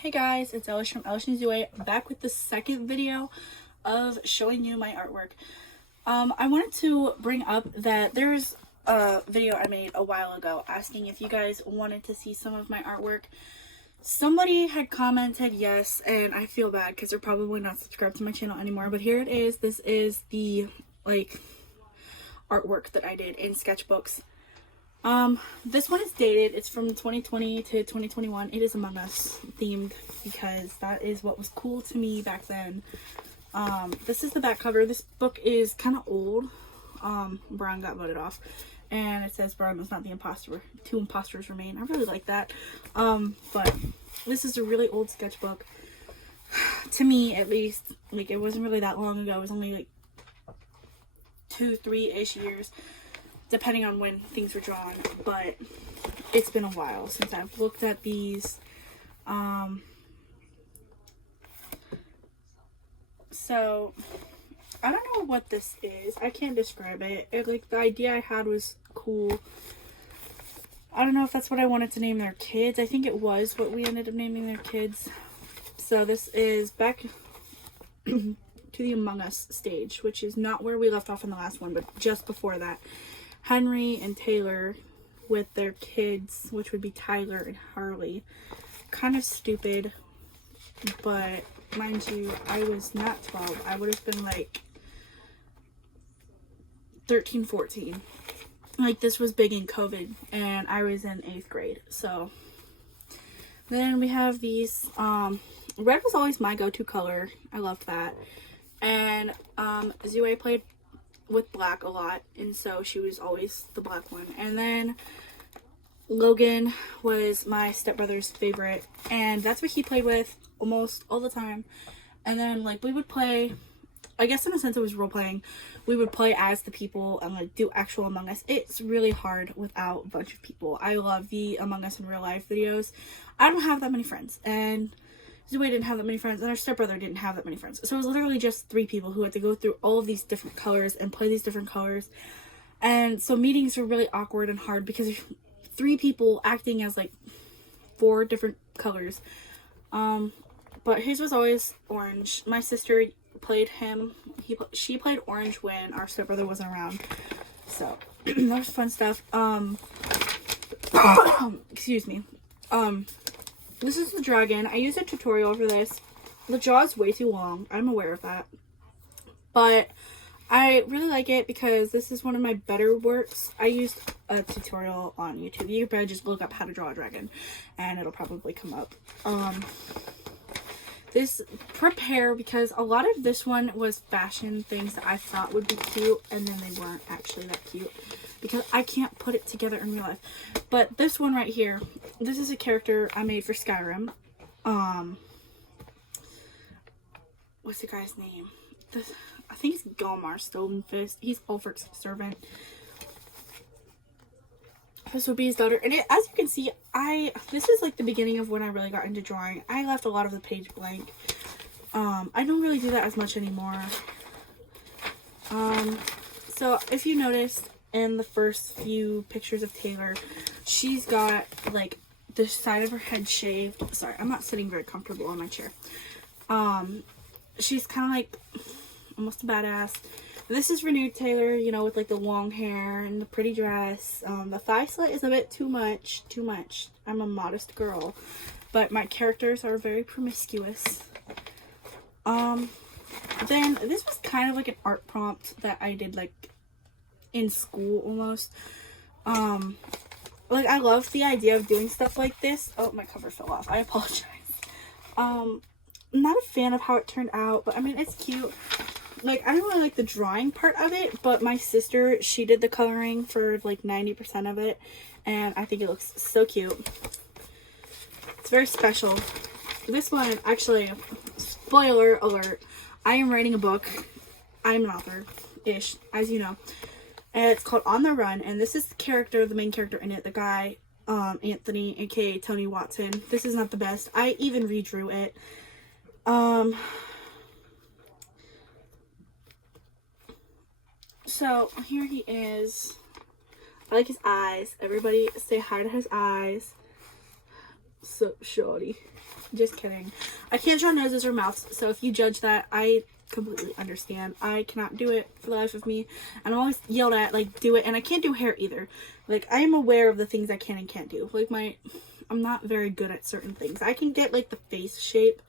Hey guys, it's Elish from Elish News UA, back with the second video of showing you my artwork. I wanted to bring up that there's a video I made a while ago asking if you guys wanted to see some of my artwork. Somebody had commented yes, and I feel bad because they're probably not subscribed to my channel anymore, but here it is. This is the artwork that I did in Sketchbooks. This one is dated. It's from 2020 to 2021. It is Among Us themed because that is what was cool to me back then. This is the back cover. This book is kind of old. Brown got voted off, and it says Brown was not the imposter. 2 imposters remain. I really like that. But this is a really old sketchbook. To me, at least. Like, it wasn't really that long ago. It was only like 2-3-ish years, depending on when things were drawn, but it's been a while since I've looked at these. So I don't know what this is. I can't describe it. Like, the idea I had was cool. I don't know if that's what I wanted to name their kids. I think it was what we ended up naming their kids. So this is back to the Among Us stage, which is not where we left off in the last one, but just before that. Henry and Taylor with their kids, which would be Tyler and Harley. Kind of stupid, but mind you, I was not 12. I would have been like 13, 14. Like, this was big in COVID, and I was in 8th grade. So then we have these. Red was always my go-to color. I loved that. And Zue played with black a lot, and so she was always the black one. And then Logan was my stepbrother's favorite, and that's what he played with almost all the time. And then, like, we would play, I guess in a sense it was role playing. We would play as the people and like do actual Among Us. It's really hard without a bunch of people. I love the Among Us in real life videos. I don't have that many friends, and Zoe didn't have that many friends, and our stepbrother didn't have that many friends. So it was literally just 3 people who had to go through all of these different colors and play these different colors. And so meetings were really awkward and hard because 3 people acting as like 4 different colors. But his was always orange. My sister played him. She played orange when our stepbrother wasn't around. So that was fun stuff. Excuse me. This is the dragon. I used a tutorial for this. The jaw is way too long. I'm aware of that. But I really like it because this is one of my better works. I used a tutorial on YouTube. You can probably just look up how to draw a dragon and it'll probably come up. Prepare, because a lot of this one was fashion things that I thought would be cute, and then they weren't actually that cute because I can't put it together in real life. But this one right here, this is a character I made for Skyrim. What's the guy's name? I think it's Galmar Stolenfist. He's Ulfric's servant. This would be his daughter. And as you can see, this is like the beginning of when I really got into drawing. I left a lot of the page blank. I don't really do that as much anymore. So if you noticed in the first few pictures of Taylor, she's got like the side of her head shaved. Sorry, I'm not sitting very comfortable on my chair. She's kind of like almost a badass. This is renewed Taylor, you know, with like the long hair and the pretty dress. The thigh slit is a bit too much. I'm a modest girl, but my characters are very promiscuous. Then this was kind of like an art prompt that I did like in school almost. Like, I love the idea of doing stuff like this. Oh, my cover fell off. I apologize. I'm not a fan of how it turned out, but I mean, it's cute. Like, I don't really like the drawing part of it, but my sister, she did the coloring for like 90% of it, and I think it looks so cute. It's very special. This one, actually, spoiler alert, I am writing a book. I'm an author-ish, as you know. And it's called On the Run, and this is the character, the main character in it, the guy, Anthony, aka Tony Watson. This is not the best. I even redrew it. So here he is. I like his eyes. Everybody say hi to his eyes. So shorty. Just kidding. I can't draw noses or mouths, so if you judge that, I completely understand. I cannot do it for the life of me, and I'm always yelled at, like, do it, and I can't do hair either. Like, I am aware of the things I can and can't do. Like, I'm not very good at certain things. I can get, like, the face shape,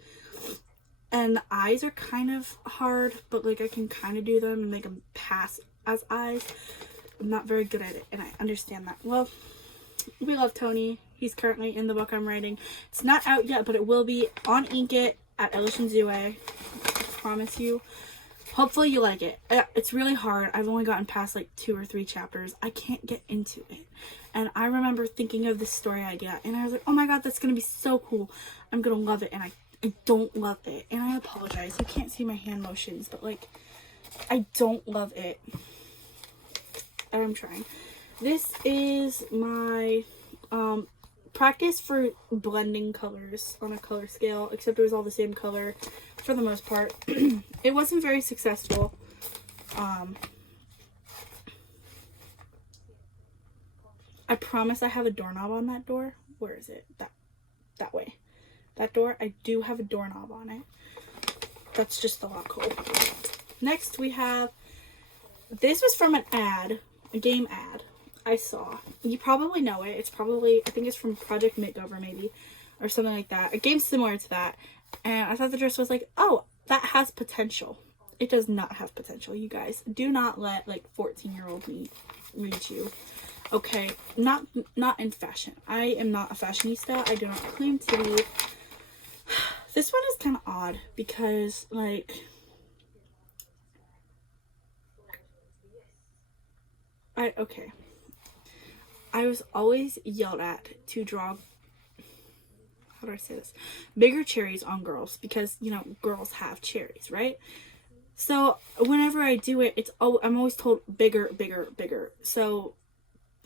and the eyes are kind of hard, but, like, I can kind of do them and make them pass as eyes. I'm not very good at it, and I understand that. Well, we love Tony. He's currently in the book I'm writing. It's not out yet, but it will be on Inkit at Elish and Zue. I promise you. Hopefully you like it. It's really hard. I've only gotten past like 2 or 3 chapters. I can't get into it. And I remember thinking of this story idea, and I was like, oh my god, that's going to be so cool. I'm going to love it, and I don't love it. And I apologize. You can't see my hand motions, but like, I don't love it. I'm trying. This is my practice for blending colors on a color scale, except it was all the same color for the most part. It wasn't very successful. I promise I have a doorknob on that door. Where is it? That way. That door, I do have a doorknob on it. That's just a lot cool. Next we have, this was from an ad, a game ad I saw. You probably know it. It's probably, I think it's from Project Makeover maybe, or something like that. A game similar to that. And I thought the dress was like, oh, that has potential. It does not have potential, you guys. Do not let like 14-year-old me read you. Okay, not in fashion. I am not a fashionista. I do not claim to be. This one is kind of odd because like, okay. I was always yelled at to draw, how do I say this? Bigger cherries on girls because, you know, girls have cherries, right? So whenever I do it, I'm always told bigger, bigger, bigger. So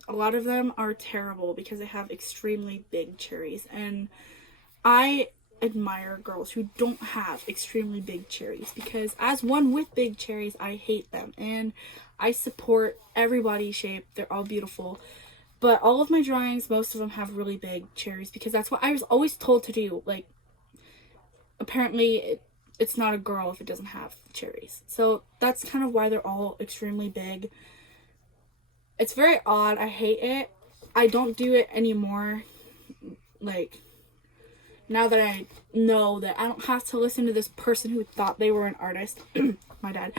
a lot of them are terrible because they have extremely big cherries. And I admire girls who don't have extremely big cherries because as one with big cherries, I hate them. And I support every body shape. They're all beautiful. But all of my drawings, most of them have really big cherries because that's what I was always told to do. Like, apparently it's not a girl if it doesn't have cherries. So that's kind of why they're all extremely big. It's very odd. I hate it. I don't do it anymore. Like, now that I know that I don't have to listen to this person who thought they were an artist. My dad.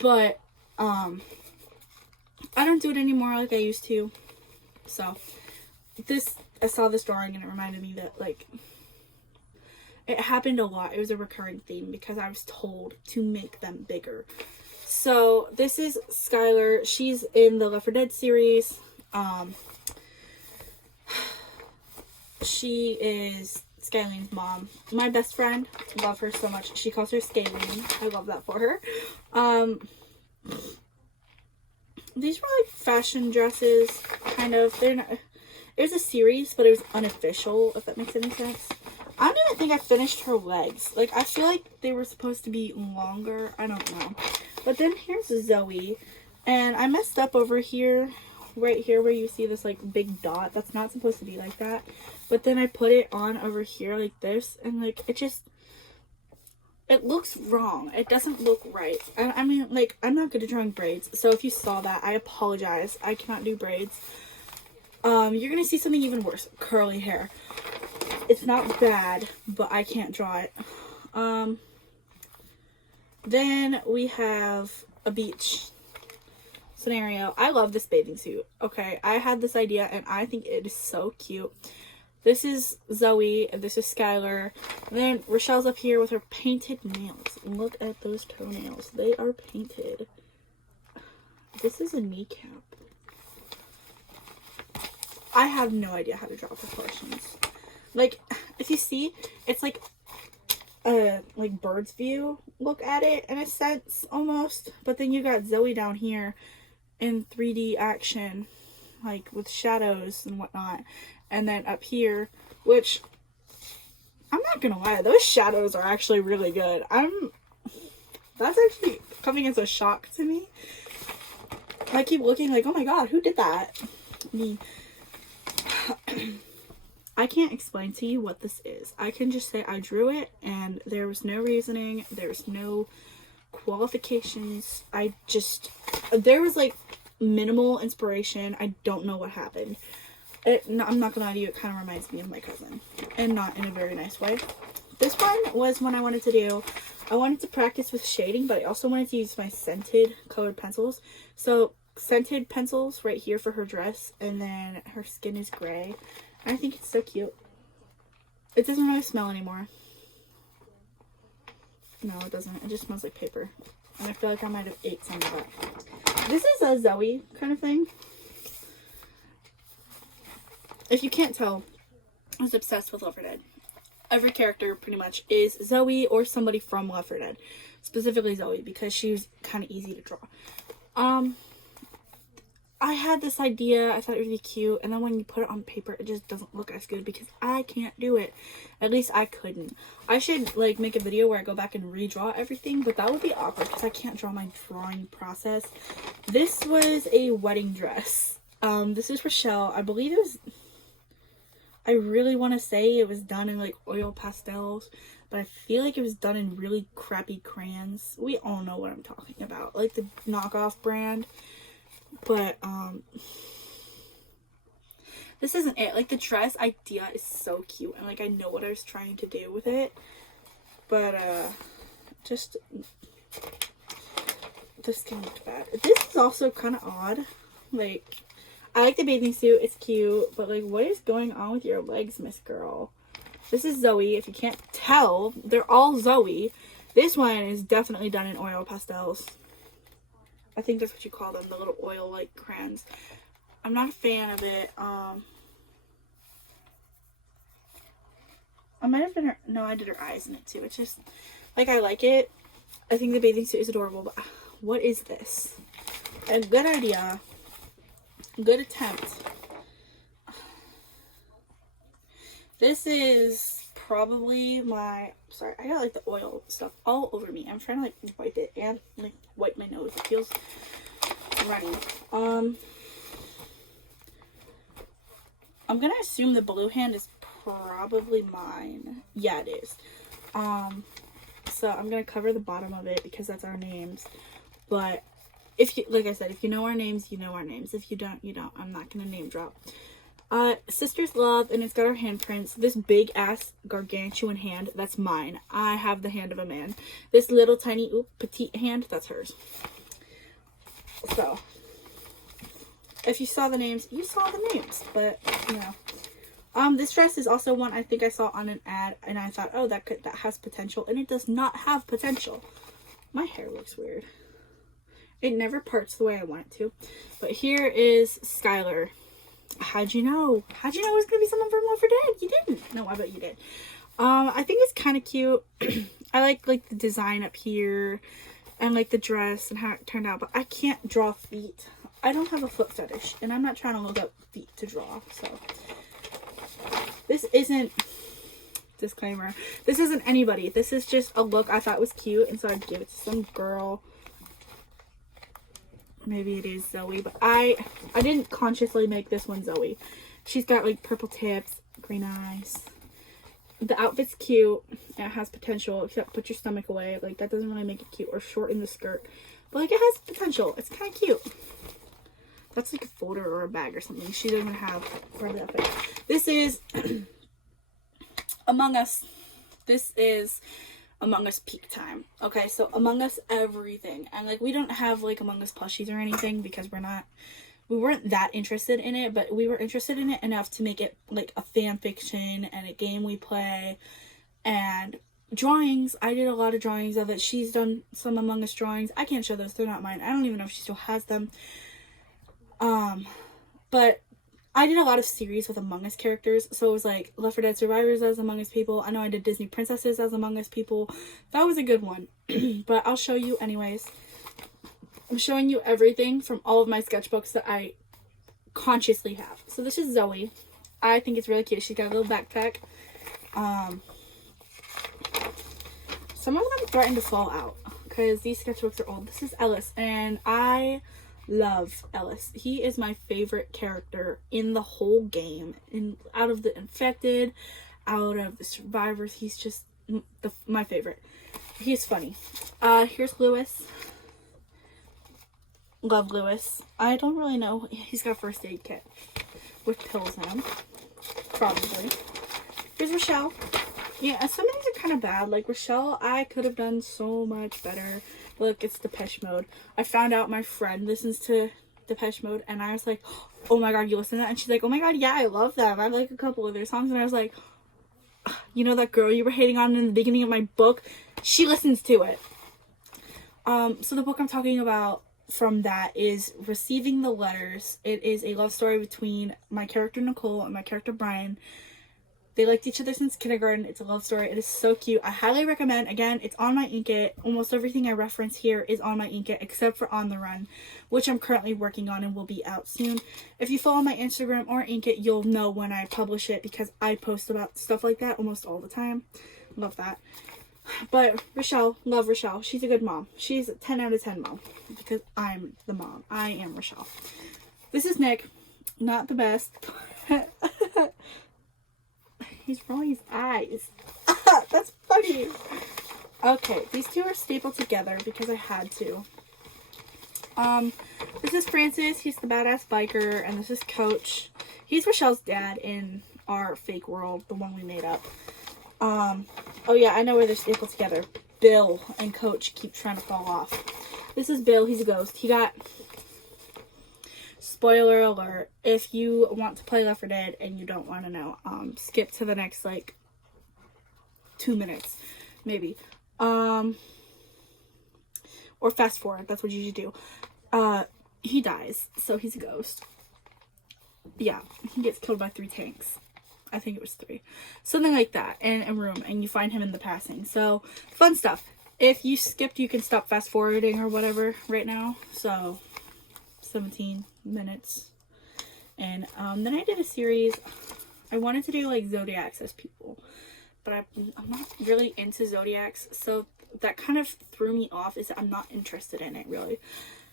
But, I don't do it anymore like I used to. So, I saw this drawing and it reminded me that, like, it happened a lot. It was a recurring theme because I was told to make them bigger. So, this is Skylar. She's in the Left 4 Dead series. She is Skyline's mom. My best friend. Love her so much. She calls her Skyline. I love that for her. These were like fashion dresses, kind of. They're not, it was a series, but it was unofficial, if that makes any sense. I don't even think I finished her legs. Like, I feel like they were supposed to be longer. I don't know. But then here's Zoe. And I messed up over here, right here where you see this like big dot. That's not supposed to be like that. But then I put it on over here like this. And like, it looks wrong. It doesn't look right. I mean, like, I'm not good at drawing braids. So if you saw that, I apologize. I cannot do braids. You're gonna see something even worse. Curly hair. It's not bad, but I can't draw it. Then we have a beach scenario. I love this bathing suit. Okay, I had this idea and I think it is so cute. This is Zoe, and this is Skylar. And then Rochelle's up here with her painted nails. Look at those toenails. They are painted. This is a kneecap. I have no idea how to draw proportions. Like, if you see, it's like a bird's view look at it in a sense, almost. But then you got Zoe down here in 3D action, like with shadows and whatnot. And then up here, which, I'm not gonna lie, those shadows are actually really good. That's actually coming as a shock to me. I keep looking like, oh my god, who did that? Me. I I can't explain to you what this is. I can just say I drew it, and there was no reasoning, there's no qualifications. There was like minimal inspiration. I don't know what happened. I'm not gonna lie to you, it kind of reminds me of my cousin, and not in a very nice way. This one was one I wanted to practice with shading, but I also wanted to use my scented colored pencils. So scented pencils right here for her dress, and then her skin is gray. I think it's so cute. It doesn't really smell anymore. No, it doesn't. It just smells like paper. And I feel like I might have ate some of that. This is a Zoe kind of thing. If you can't tell, I was obsessed with Left 4 Dead. Every character pretty much is Zoe or somebody from Left 4 Dead. Specifically Zoe, because she was kind of easy to draw. I had this idea, I thought it would be cute, and then when you put it on paper, it just doesn't look as good because I can't do it. At least I couldn't. I should, like, make a video where I go back and redraw everything, but that would be awkward because I can't draw my drawing process. This was a wedding dress. This is Rochelle. I believe it was, I really want to say it was done in, like, oil pastels, but I feel like it was done in really crappy crayons. We all know what I'm talking about, like the knockoff brand. But, this isn't it. Like, the dress idea is so cute, and, like, I know what I was trying to do with it, but, just, the skin looked bad. This is also kind of odd. Like, I like the bathing suit, it's cute, but, like, what is going on with your legs, Miss Girl? This is Zoe. If you can't tell, they're all Zoe. This one is definitely done in oil pastels. I think that's what you call them, the little oil-like crayons. I'm not a fan of it. I might have been no, I did her eyes in it too. It's just, like, I like it. I think the bathing suit is adorable, but what is this? A good idea. Good attempt. This is probably my, sorry, I got like the oil stuff all over me. I'm trying to like wipe it and like wipe my nose. It feels runny. I'm gonna assume the blue hand is probably mine. Yeah, it is. So I'm gonna cover the bottom of it because that's our names. But if you, like I said, if you know our names, you know our names. If you don't, you don't. I'm not gonna name drop. Sisters Love, and it's got our handprints. This big ass gargantuan hand, that's mine. I have the hand of a man. This little tiny petite hand, that's hers. So if you saw the names, you saw the names, but you know. This dress is also one I think I saw on an ad, and I thought, oh, that has potential, and it does not have potential. My hair looks weird. It never parts the way I want it to. But here is Skylar. How'd you know? How'd you know it was gonna be someone from Left 4 Dead? You didn't. No, I bet you did. I think it's kind of cute. I like the design up here, and like the dress and how it turned out. But I can't draw feet. I don't have a foot fetish, and I'm not trying to look up feet to draw. So this isn't, disclaimer, this isn't anybody. This is just a look I thought was cute, and so I'd give it to some girl. Maybe it is Zoe, but I didn't consciously make this one Zoe. She's got like purple tips, green eyes. The outfit's cute. It has potential, except put your stomach away. Like, that doesn't really make it cute, or shorten the skirt. But like, it has potential. It's kind of cute. That's like a folder or a bag or something. She doesn't even have part of the outfit. This is Among Us. This is Among Us peak time. Okay, so Among Us everything. And like, we don't have like Among Us plushies or anything because we weren't that interested in it, but we were interested in it enough to make it like a fan fiction and a game we play. And drawings, I did a lot of drawings of it. She's done some Among Us drawings. I can't show those, they're not mine. I don't even know if she still has them. But I did a lot of series with Among Us characters, so it was like Left 4 Dead Survivors as Among Us people. I know I did Disney Princesses as Among Us people. That was a good one, but I'll show you anyways. I'm showing you everything from all of my sketchbooks that I consciously have. So this is Zoe. I think it's really cute. She's got a little backpack. Some of them threaten to fall out because these sketchbooks are old. This is Ellis, and I love Ellis. He is my favorite character in the whole game. Out of the infected, out of the survivors, he's just my favorite. He's funny. Here's Lewis. Love Lewis. I don't really know. He's got a first aid kit with pills in him. Probably. Here's Rochelle. Yeah, some of these are kind of bad. Like Rochelle, I could have done so much better. Look, it's Depeche Mode. I found out my friend listens to Depeche Mode, and I was like, oh my god, you listen to that? And she's like, oh my god, yeah, I love them. I like a couple of their songs. And I was like, you know that girl you were hating on in the beginning of my book? She listens to it. So the book I'm talking about from that is Receiving the Letters. It is a love story between my character Nicole and my character Brian. They liked each other since kindergarten. It's a love story. It is so cute. I highly recommend. Again, it's on my Inkit. Almost everything I reference here is on my Inkit except for On the Run, which I'm currently working on and will be out soon. If you follow my Instagram or Inkit, you'll know when I publish it because I post about stuff like that almost all the time. Love that. But Rochelle, love Rochelle. She's a good mom. She's a 10 out of 10 mom because I'm the mom. I am Rochelle. This is Nick. Not the best. He's rolling his eyes. That's funny. Okay, these two are stapled together because I had to. This is Francis. He's the badass biker, and this is Coach. He's Rochelle's dad in our fake world, the one we made up. Oh yeah, I know where they're stapled together. Bill and Coach keep trying to fall off. This is Bill. He's a ghost. He got... Spoiler alert, if you want to play Left 4 Dead and you don't want to know, skip to the next, like, 2 minutes, maybe. Or fast forward, that's what you should do. He dies, so he's a ghost. Yeah, he gets killed by 3 tanks. I think it was 3. Something like that, in a room, and you find him in the passing. So, fun stuff. If you skipped, you can stop fast forwarding or whatever right now. So, 17 minutes. And then I did a series. I wanted to do like zodiacs as people, but I'm not really into zodiacs, so that kind of threw me off. Is I'm not interested in it really.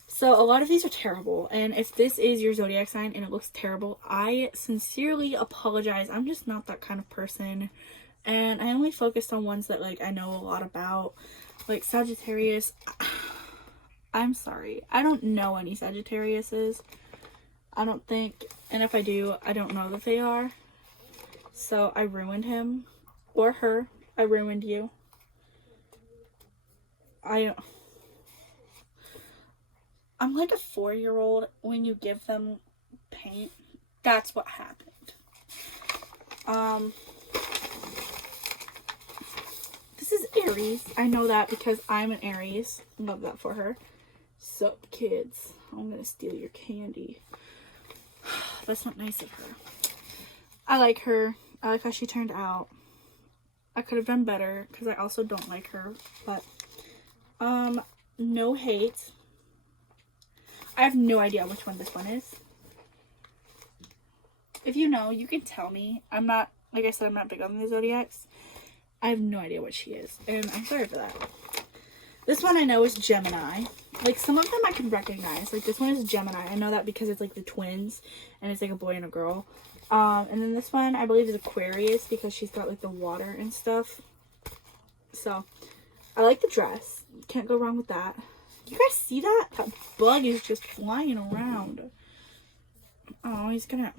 So a lot of these are terrible, and if this is your zodiac sign and it looks terrible, I sincerely apologize. I'm just not that kind of person, and I only focused on ones that like I know a lot about, like Sagittarius. I'm sorry. I don't know any Sagittariuses. I don't think. And if I do, I don't know that they are. So I ruined him. Or her. I ruined you. I'm like a 4-year-old when you give them paint. That's what happened. This is Aries. I know that because I'm an Aries. Love that for her. Sup, kids. I'm gonna steal your candy. That's not nice of her. I like her. I like how she turned out. I could have done better because I also don't like her. But, no hate. I have no idea which one this one is. If you know, you can tell me. I'm not, like I said, I'm not big on the zodiacs. I have no idea what she is. And I'm sorry for that. This one I know is Gemini. Like, some of them I can recognize. Like, this one is Gemini. I know that because it's, like, the twins. And it's, like, a boy and a girl. And then this one, I believe, is Aquarius. Because she's got, like, the water and stuff. So, I like the dress. Can't go wrong with that. You guys see that? That bug is just flying around. Oh, he's gonna...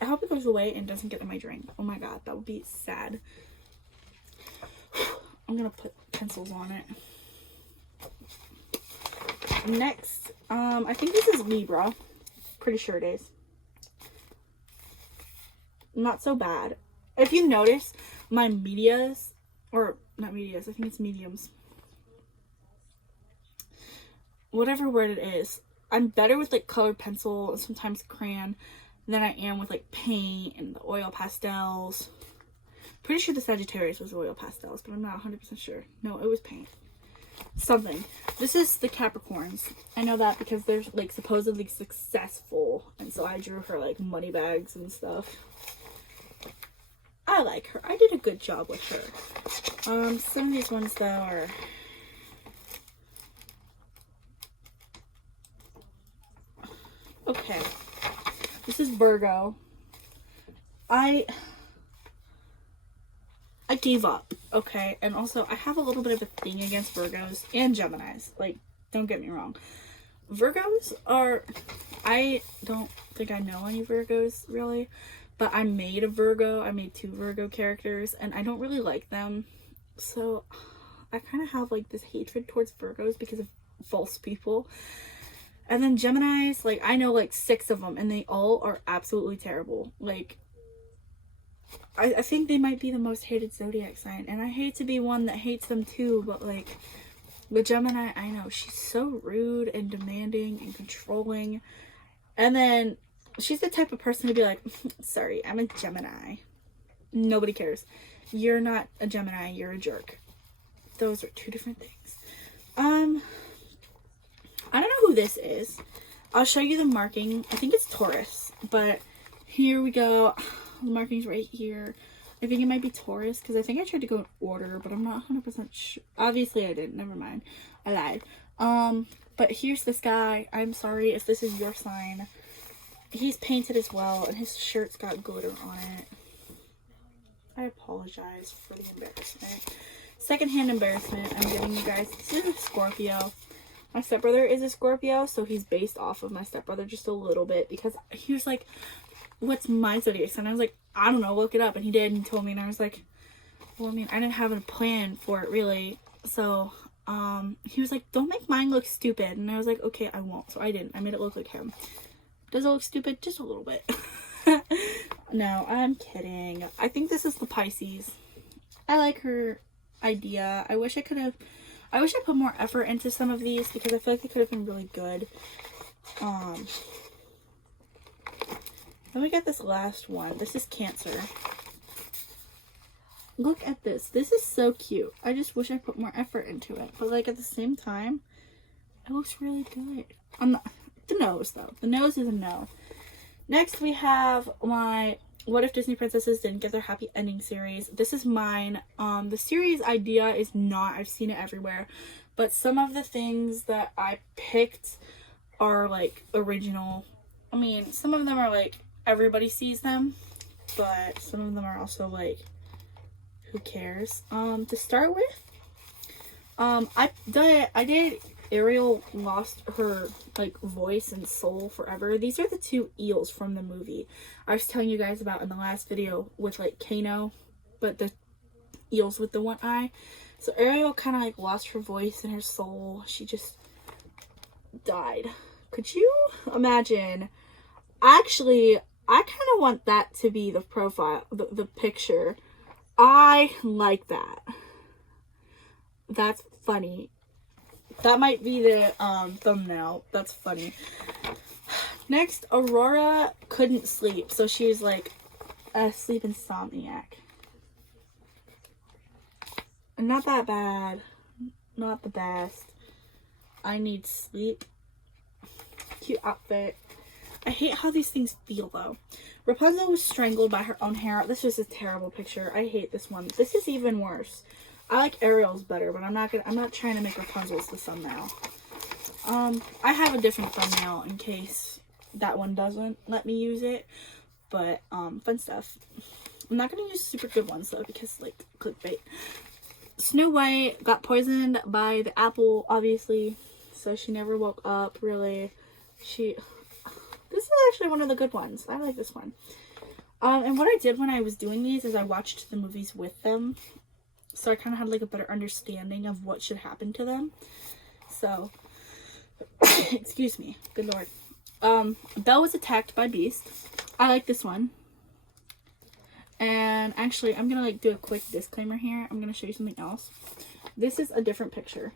I hope it goes away and doesn't get in my drink. Oh my god, that would be sad. I'm gonna put pencils on it. Next, I think this is Libra. Pretty sure it is. Not so bad. If you notice, my medias, or not medias, I think it's mediums. Whatever word it is, I'm better with like colored pencil and sometimes crayon than I am with like paint and the oil pastels. Pretty sure the Sagittarius was oil pastels, but I'm not 100% sure. No, it was paint. Something. This is the Capricorns. I know that because they're like supposedly successful, and so I drew her like money bags and stuff. I like her. I did a good job with her. Some of these ones though are This is Virgo. I gave up, okay? And also, I have a little bit of a thing against Virgos and Geminis. Like, don't get me wrong. Virgos are... I don't think I know any Virgos, really. But I made a Virgo. I made 2 Virgo characters. And I don't really like them. So, I kind of have, like, this hatred towards Virgos because of false people. And then Geminis, like, I know, like, 6 of them. And they all are absolutely terrible. Like... I think they might be the most hated zodiac sign, and I hate to be one that hates them too, but like, the Gemini, I know, she's so rude and demanding and controlling, and then she's the type of person to be like, sorry, I'm a Gemini. Nobody cares. You're not a Gemini, you're a jerk. Those are 2 different things. I don't know who this is. I'll show you the marking. I think it's Taurus, but here we go. The marking's right here. I think it might be Taurus because I think I tried to go in order, but I'm not 100% sure. Obviously I didn't. Never mind. I lied. But here's this guy. I'm sorry if this is your sign. He's painted as well, and his shirt's got glitter on it. I apologize for the embarrassment. Secondhand embarrassment I'm giving you guys. This is a Scorpio. My stepbrother is a Scorpio, so he's based off of my stepbrother just a little bit because he was like, what's my zodiac sign? I was like, I don't know, look it up. And he did, and he told me, and I was like, well, I mean, I didn't have a plan for it, really. So, he was like, don't make mine look stupid. And I was like, okay, I won't. So I didn't. I made it look like him. Does it look stupid? Just a little bit. No, I'm kidding. I think this is the Pisces. I like her idea. I wish I put more effort into some of these because I feel like they could have been really good. Then we got this last one. This is Cancer. Look at this. This is so cute. I just wish I put more effort into it. But like at the same time, it looks really good. The nose though. The nose is a no. Next we have my What If Disney Princesses Didn't Get Their Happy Ending series. This is mine. The series idea is not, I've seen it everywhere. But some of the things that I picked are like original. I mean, some of them are like everybody sees them, but some of them are also like, who cares? To start with, I did Ariel Lost Her like voice and soul forever. These are the 2 eels from the movie I was telling you guys about in the last video with like Kano, but the eels with the 1 eye. So Ariel kind of like lost her voice and her soul. She just died. Could you imagine? Actually, I kind of want that to be the profile, the picture. I like that. That's funny. That might be the thumbnail. That's funny. Next, Aurora couldn't sleep, so she was like a sleep insomniac. Not that bad. Not the best. I need sleep. Cute outfit. I hate how these things feel though. Rapunzel was strangled by her own hair. This is a terrible picture. I hate this one. This is even worse. I like Ariel's better, but I'm not trying to make Rapunzel's the thumbnail. I have a different thumbnail in case that one doesn't let me use it. But fun stuff. I'm not gonna use super good ones though because like clickbait. Snow White got poisoned by the apple, obviously, so she never woke up. Really, this is actually one of the good ones. I like this one. And what I did when I was doing these is I watched the movies with them. So I kind of had like a better understanding of what should happen to them. So, excuse me. Good Lord. Belle was attacked by Beast. I like this one. And actually, I'm going to like do a quick disclaimer here. I'm going to show you something else. This is a different picture.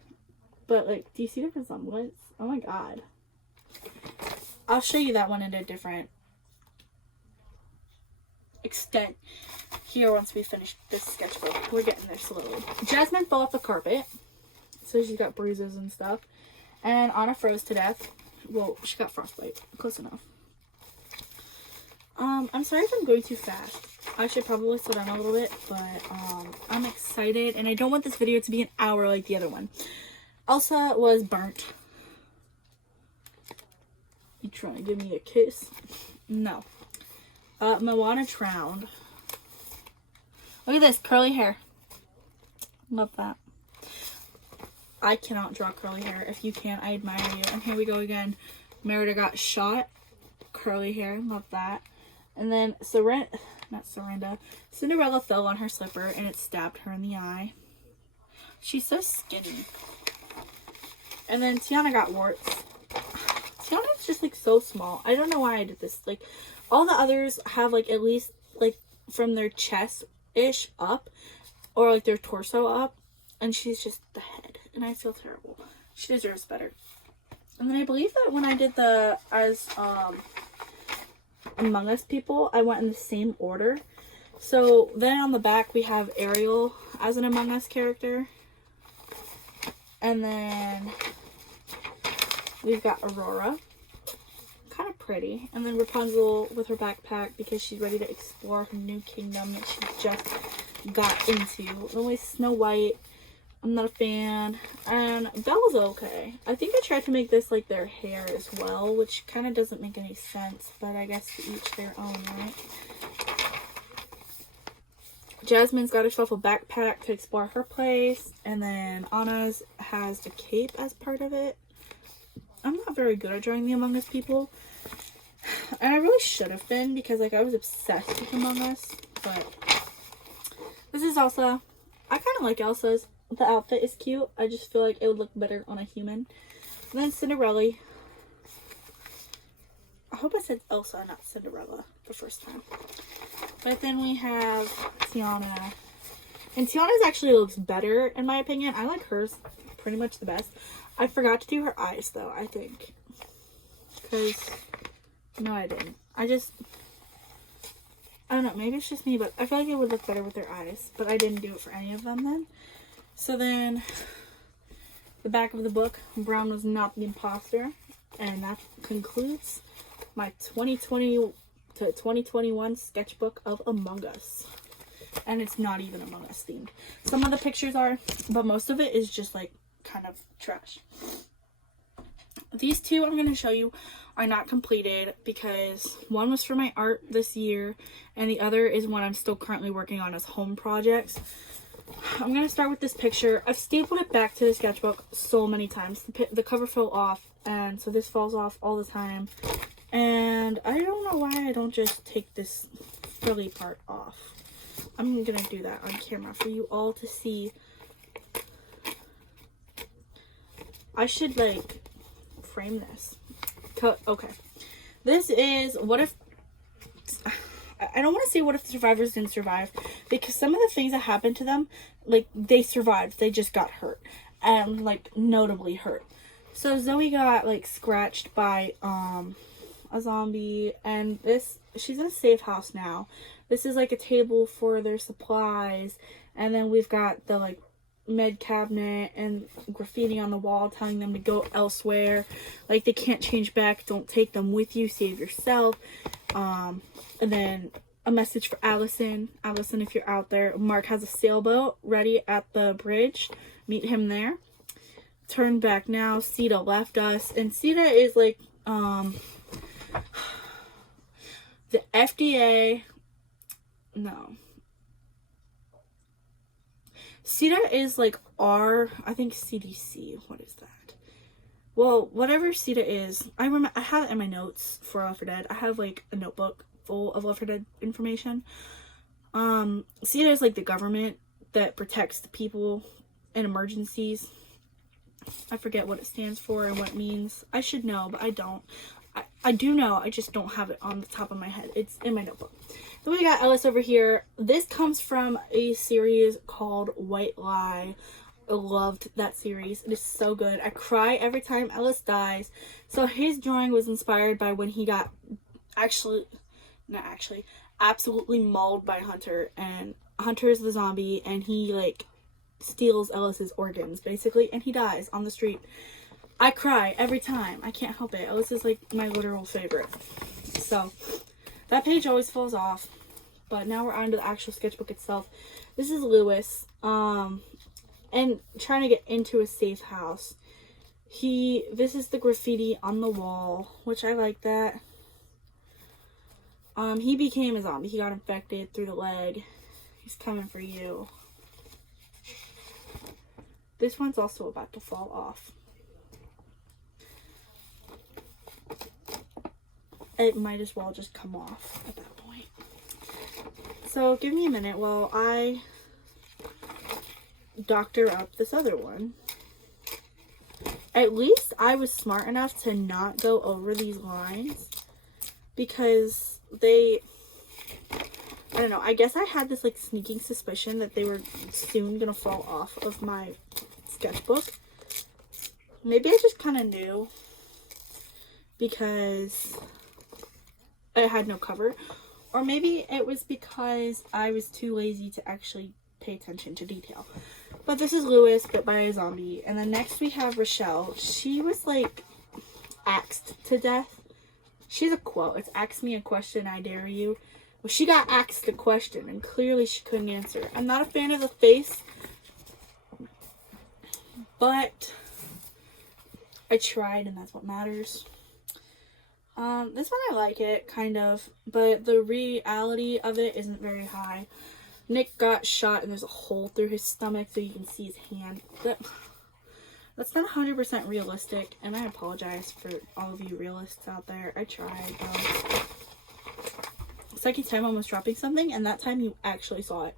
But like, do you see the resemblance? Oh my god. I'll show you that one in a different extent here once we finish this sketchbook. We're getting there slowly. Jasmine fell off the carpet, so she's got bruises and stuff. And Anna froze to death. Well, she got frostbite. Close enough. I'm sorry if I'm going too fast. I should probably slow down a little bit, but I'm excited, and I don't want this video to be an hour like the other one. Elsa was burnt. You trying to give me a kiss? No. Moana Tround. Look at this, curly hair. Love that. I cannot draw curly hair. If you can, I admire you. And here we go again. Merida got shot. Curly hair. Love that. And then Cinderella fell on her slipper and it stabbed her in the eye. She's so skinny. And then Tiana got warts. Tiana's just like so small. I don't know why I did this. Like all the others have like at least like from their chest-ish up or like their torso up. And she's just the head. And I feel terrible. She deserves better. And then I believe that when I did Among Us people, I went in the same order. So then on the back we have Ariel as an Among Us character. And then we've got Aurora. Kind of pretty. And then Rapunzel with her backpack because she's ready to explore her new kingdom that she just got into. Only Snow White. I'm not a fan. And Bella's okay. I think I tried to make this like their hair as well, which kind of doesn't make any sense, but I guess to each their own, right? Jasmine's got herself a backpack to explore her place, and then Anna's has a cape as part of it. I'm not very good at drawing the Among Us people, and I really should have been because like I was obsessed with Among Us, but this is Elsa. I kind of like Elsa's. The outfit is cute. I just feel like it would look better on a human. And then Cinderella. I hope I said Elsa, not Cinderella, the first time. But then we have Tiana. And Tiana's actually looks better, in my opinion. I like hers pretty much the best. I forgot to do her eyes, though, I think. Because, no, I didn't. I don't know, maybe it's just me, but I feel like it would look better with their eyes. But I didn't do it for any of them then. So then, the back of the book, Brown was not the imposter. And that concludes my 2020 to 2021 sketchbook of Among Us. And it's not even Among Us themed. Some of the pictures are, but most of it is just like kind of trash. These two I'm going to show you are not completed because one was for my art this year and the other is one I'm still currently working on as home projects. I'm going to start with this picture. I've stapled it back to the sketchbook so many times. The cover fell off, and so this falls off all the time. And I don't know why I don't just take this frilly part off. I'm going to do that on camera for you all to see. I should, like, frame this. Okay. This is what if... I don't want to say what if the survivors didn't survive, because some of the things that happened to them, like, they survived. They just got hurt. And, like, notably hurt. So Zoe got, like, scratched by, a zombie, and she's in a safe house now. This is, like, a table for their supplies, and then we've got the, like, med cabinet and graffiti on the wall telling them to go elsewhere. Like, they can't change back. Don't take them with you. Save yourself. And then a message for Allison. Allison, if you're out there, Mark has a sailboat ready at the bridge. Meet him there. Turn back now. Sita left us. And Sita is like, the FDA. No. Sita is like I think CDC. What is that? Well, whatever Sita is, I have it in my notes for Left 4 Dead. I have like a notebook full of Left 4 Dead information. Sita is like the government that protects the people in emergencies. I forget what it stands for and what it means. I should know, but I don't. I do know, I just don't have it on the top of my head. It's in my notebook. Then we got Ellis over here. This comes from a series called White Lie. I loved that series. It is so good. I cry every time Ellis dies. So his drawing was inspired by when he got absolutely mauled by Hunter. And Hunter is the zombie and he like steals Ellis's organs basically. And he dies on the street. I cry every time. I can't help it. Ellis is like my literal favorite. So that page always falls off. But now we're on to the actual sketchbook itself. This is Lewis. And trying to get into a safe house. This is the graffiti on the wall, which I like that. He became a zombie. He got infected through the leg. He's coming for you. This one's also about to fall off. It might as well just come off at that point. So give me a minute while I doctor up this other one. At least I was smart enough to not go over these lines because I don't know, I guess I had this like sneaking suspicion that they were soon gonna fall off of my sketchbook. Maybe I just kind of knew because it had no cover, or maybe it was because I was too lazy to actually pay attention to detail. But this is Lewis bit by a zombie, and then next we have Rochelle. She was like axed to death. She's a quote. It's ask me a question, I dare you. Well, she got asked a question, and clearly she couldn't answer. I'm not a fan of the face, but I tried, and that's what matters. This one I like it, kind of, but the reality of it isn't very high. Nick got shot, and there's a hole through his stomach, so you can see his hand. That's not 100% realistic, and I apologize for all of you realists out there. I tried, though. Second time almost dropping something, and that time you actually saw it.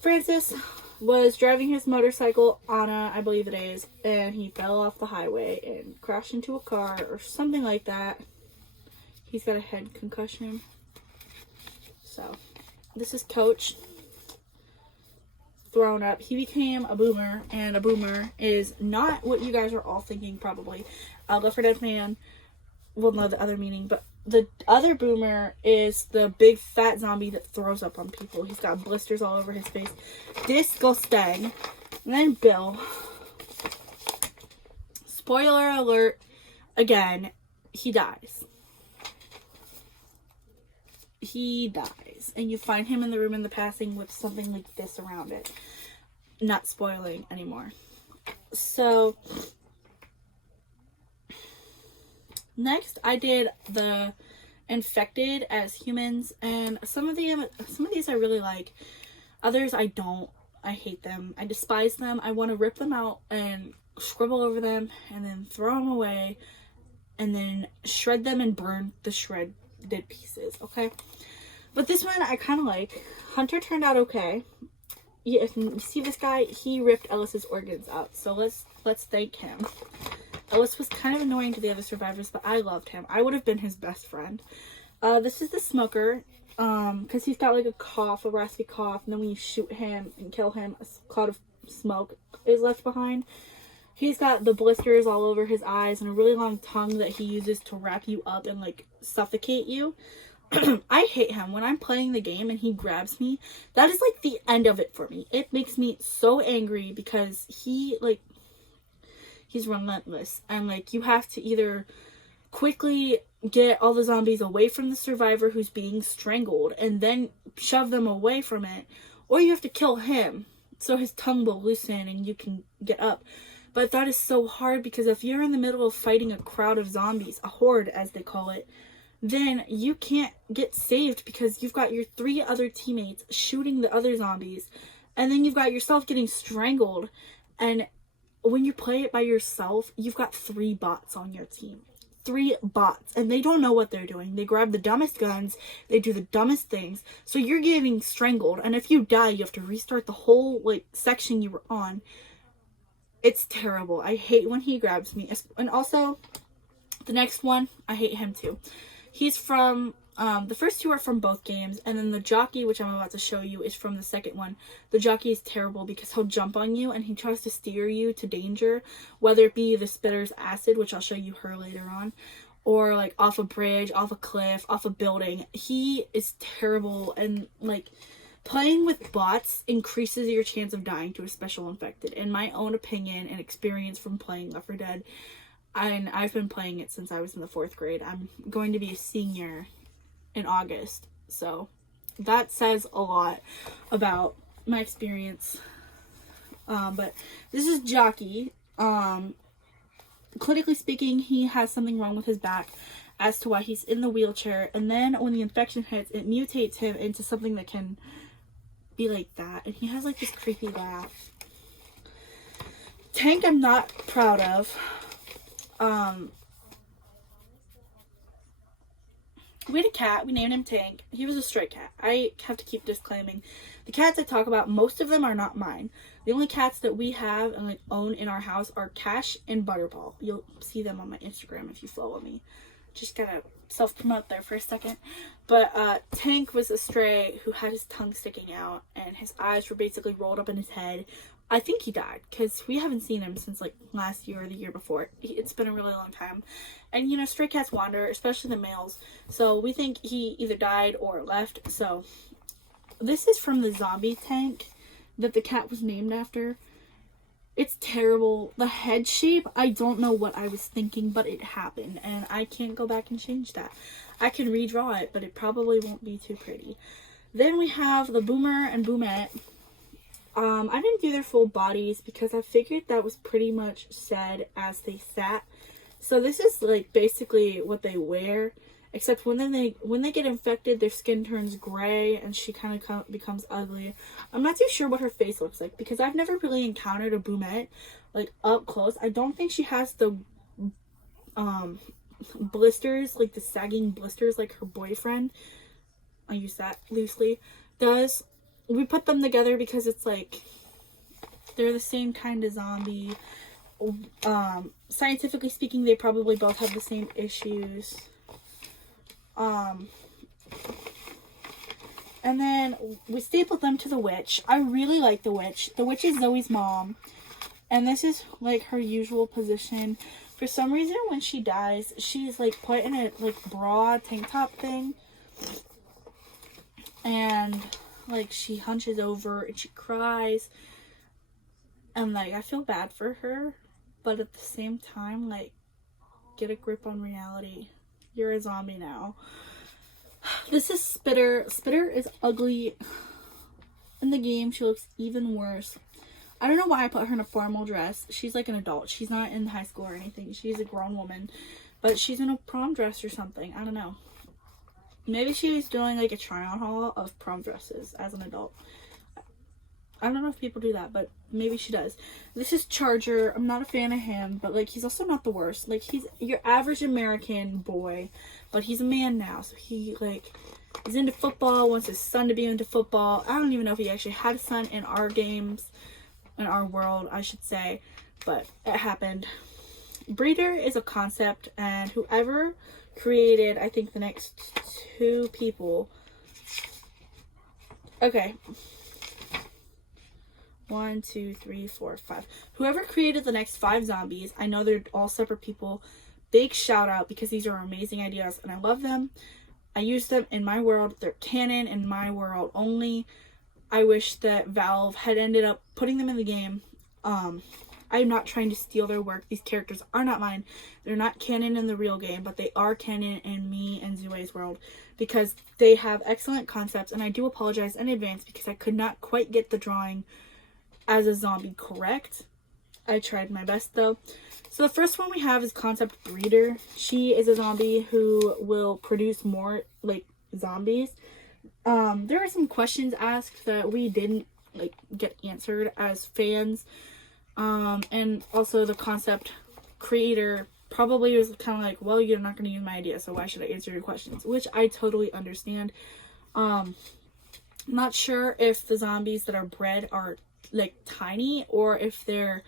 Francis was driving his motorcycle, Anna, I believe it is, and he fell off the highway and crashed into a car or something like that. He's got a head concussion. So, this is Coach. Thrown up. He became a boomer, and a boomer is not what you guys are all thinking, probably. Left 4 Dead fan will know the other meaning, but the other boomer is the big fat zombie that throws up on people. He's got blisters all over his face. Disgusting. And then Bill. Spoiler alert. Again, he dies. He dies. And you find him in the room in the passing with something like this around it. Not spoiling anymore. So, next I did the infected as humans, and some of these I really like. Others I don't. I hate them. I despise them. I want to rip them out and scribble over them and then throw them away and then shred them and burn the shredded pieces, okay? But this one I kind of like. Hunter turned out okay. Yeah, if you see this guy, he ripped Ellis's organs out. So let's thank him. Ellis was kind of annoying to the other survivors, but I loved him. I would have been his best friend. This is the smoker, because he's got like a cough, a raspy cough, and then when you shoot him and kill him, a cloud of smoke is left behind. He's got the blisters all over his eyes and a really long tongue that he uses to wrap you up and like suffocate you. I hate him. When I'm playing the game and he grabs me, that is like the end of it for me. It makes me so angry because he's relentless, and like you have to either quickly get all the zombies away from the survivor who's being strangled and then shove them away from it, or you have to kill him so his tongue will loosen and you can get up. But that is so hard because if you're in the middle of fighting a crowd of zombies, a horde as they call it, then you can't get saved because you've got your 3 other teammates shooting the other zombies, and then you've got yourself getting strangled. And when you play it by yourself, you've got 3 bots on your team. 3 bots, and they don't know what they're doing. They grab the dumbest guns, they do the dumbest things, so you're getting strangled, and if you die, you have to restart the whole like section you were on. It's terrible. I hate when he grabs me. And also, the next one, I hate him too. He's from, the first 2 are from both games, and then the jockey, which I'm about to show you, is from the second one. The jockey is terrible because he'll jump on you and he tries to steer you to danger, whether it be the Spitter's acid, which I'll show you her later on, or like off a bridge, off a cliff, off a building. He is terrible, and like playing with bots increases your chance of dying to a special infected. In my own opinion and experience from playing Left 4 Dead, and I've been playing it since I was in the 4th grade. I'm going to be a senior in August, so that says a lot about my experience. But this is Jockey. Clinically speaking, he has something wrong with his back, as to why he's in the wheelchair. And then when the infection hits, it mutates him into something that can be like that. And he has like this creepy laugh. Tank I'm not proud of. We had a cat. We named him Tank. He was a stray cat. I have to keep disclaiming. The cats I talk about, most of them are not mine. The only cats that we have and like own in our house are Cash and Butterball. You'll see them on my Instagram if you follow me. Just gotta self-promote there for a second. But Tank was a stray who had his tongue sticking out and his eyes were basically rolled up in his head. I think he died because we haven't seen him since like last year or the year before. It's been a really long time. And you know, stray cats wander, especially the males. So we think he either died or left. So this is from the zombie Tank that the cat was named after. It's terrible. The head shape, I don't know what I was thinking, but it happened. And I can't go back and change that. I can redraw it, but it probably won't be too pretty. Then we have the Boomer and Boomette. I didn't do their full bodies because I figured that was pretty much said as they sat. So this is like basically what they wear, except when they get infected, their skin turns gray and she kind of becomes ugly. I'm not too sure what her face looks like because I've never really encountered a Boomette like up close. I don't think she has the blisters, like the sagging blisters like her boyfriend, I use that loosely, does. We put them together because it's like they're the same kind of zombie. Scientifically speaking, they probably both have the same issues. And then we stapled them to the witch. I really like the witch. The witch is Zoe's mom. And this is like her usual position. For some reason, when she dies, she's like put in a like bra tank top thing. And like she hunches over and she cries. And like I feel bad for her. But at the same time, like, get a grip on reality. You're a zombie now. This is Spitter. Spitter is ugly. In the game, she looks even worse. I don't know why I put her in a formal dress. She's like an adult. She's not in high school or anything. She's a grown woman. But she's in a prom dress or something. I don't know. Maybe she was doing like a try-on haul of prom dresses as an adult. I don't know if people do that, but maybe she does. This is Charger. I'm not a fan of him, but like he's also not the worst. Like he's your average American boy, but he's a man now, so he like is into football, wants his son to be into football. I don't even know if he actually had a son in our games, in our world, I should say, but it happened. Breeder is a concept, and whoever created, I think the next two people. Okay. 1, 2, 3, 4, 5. Whoever created the next 5 zombies, I know they're all separate people. Big shout out because these are amazing ideas and I love them. I use them in my world. They're canon in my world only. I wish that Valve had ended up putting them in the game. I'm not trying to steal their work. These characters are not mine. They're not canon in the real game, but they are canon in me and Zue's world because they have excellent concepts, and I do apologize in advance because I could not quite get the drawing as a zombie correct. I tried my best though. So the first one we have is Concept Breeder. She is a zombie who will produce more like zombies. There are some questions asked that we didn't like get answered as fans. And also the concept creator probably was kind of like, well, you're not going to use my idea, so why should I answer your questions? Which I totally understand. Not sure if the zombies that are bred are like tiny or if they're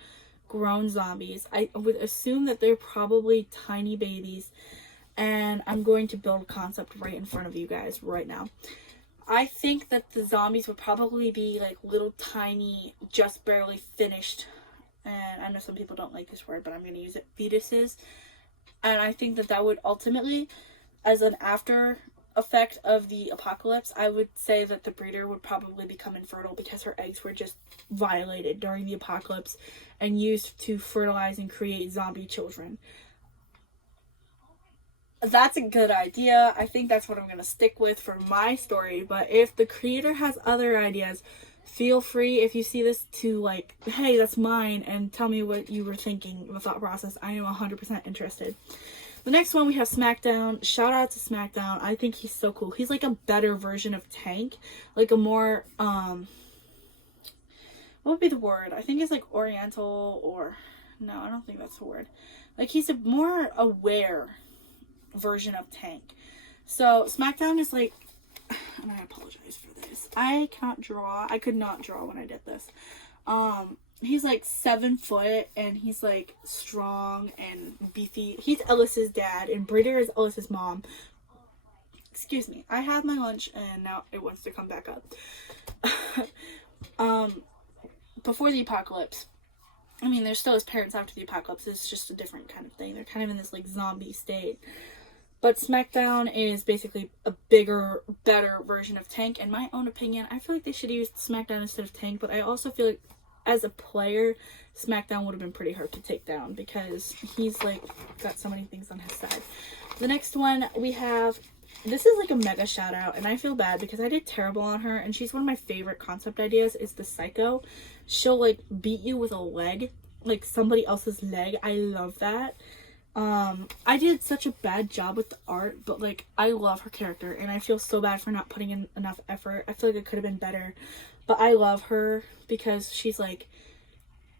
grown zombies. I would assume that they're probably tiny babies, and I'm going to build a concept right in front of you guys right now. I think that the zombies would probably be like little tiny, just barely finished, and I know some people don't like this word, but I'm going to use it, fetuses. And I think that that would ultimately, as an after effect of the apocalypse, I would say that the breeder would probably become infertile because her eggs were just violated during the apocalypse and used to fertilize and create zombie children. That's a good idea. I think that's what I'm going to stick with for my story, but if the creator has other ideas, feel free, if you see this, to like, hey, that's mine, and tell me what you were thinking, the thought process. I am 100% interested. The next one we have SmackDown. Shout out to SmackDown. I think he's so cool. He's like a better version of Tank. Like a more, what would be the word? I think it's like Oriental or, no, I don't think that's the word. Like he's a more aware version of Tank. So SmackDown is like, and I apologize for this. I cannot draw. I could not draw when I did this. He's like 7 foot and he's like strong and beefy. He's Ellis's dad and Britta is Ellis's mom. Excuse me. I had my lunch and now it wants to come back up. Before the apocalypse. I mean, they're still his parents after the apocalypse. It's just a different kind of thing. They're kind of in this like zombie state. But SmackDown is basically a bigger, better version of Tank. In my own opinion, I feel like they should have used SmackDown instead of Tank. But I also feel like as a player, SmackDown would have been pretty hard to take down because he's like got so many things on his side. The next one we have, this is like a mega shout out and I feel bad because I did terrible on her and she's one of my favorite concept ideas is the Psycho. She'll like beat you with a leg, like somebody else's leg. I love that. I did such a bad job with the art, but like I love her character and I feel so bad for not putting in enough effort. I feel like it could have been better. But I love her because she's like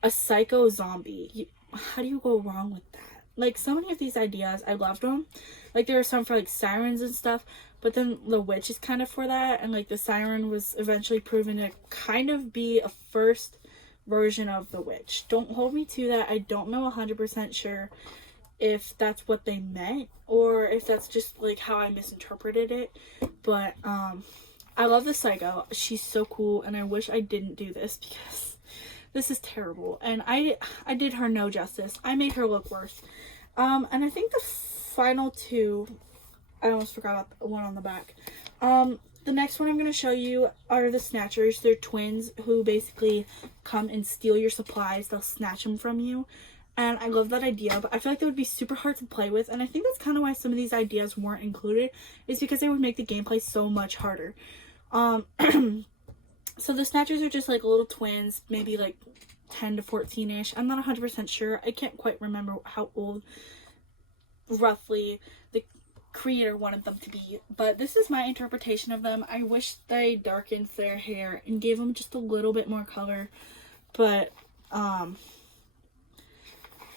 a psycho zombie. How do you go wrong with that? Like so many of these ideas, I loved them. Like there were some for like sirens and stuff, but then the witch is kind of for that. And like the siren was eventually proven to kind of be a first version of the witch. Don't hold me to that. I don't know 100% sure if that's what they meant or if that's just like how I misinterpreted it. But I love the Psycho. She's so cool and I wish I didn't do this because this is terrible. And I did her no justice. I made her look worse. And I think the final two, I almost forgot about the one on the back. The next one I'm going to show you are the Snatchers. They're twins who basically come and steal your supplies. They'll snatch them from you. And I love that idea, but I feel like they would be super hard to play with. And I think that's kind of why some of these ideas weren't included, is because they would make the gameplay so much harder. So the Snatchers are just like little twins, maybe like 10 to 14-ish. I'm not 100% sure. I can't quite remember how old roughly the creator wanted them to be, but this is my interpretation of them. I wish they darkened their hair and gave them just a little bit more color, but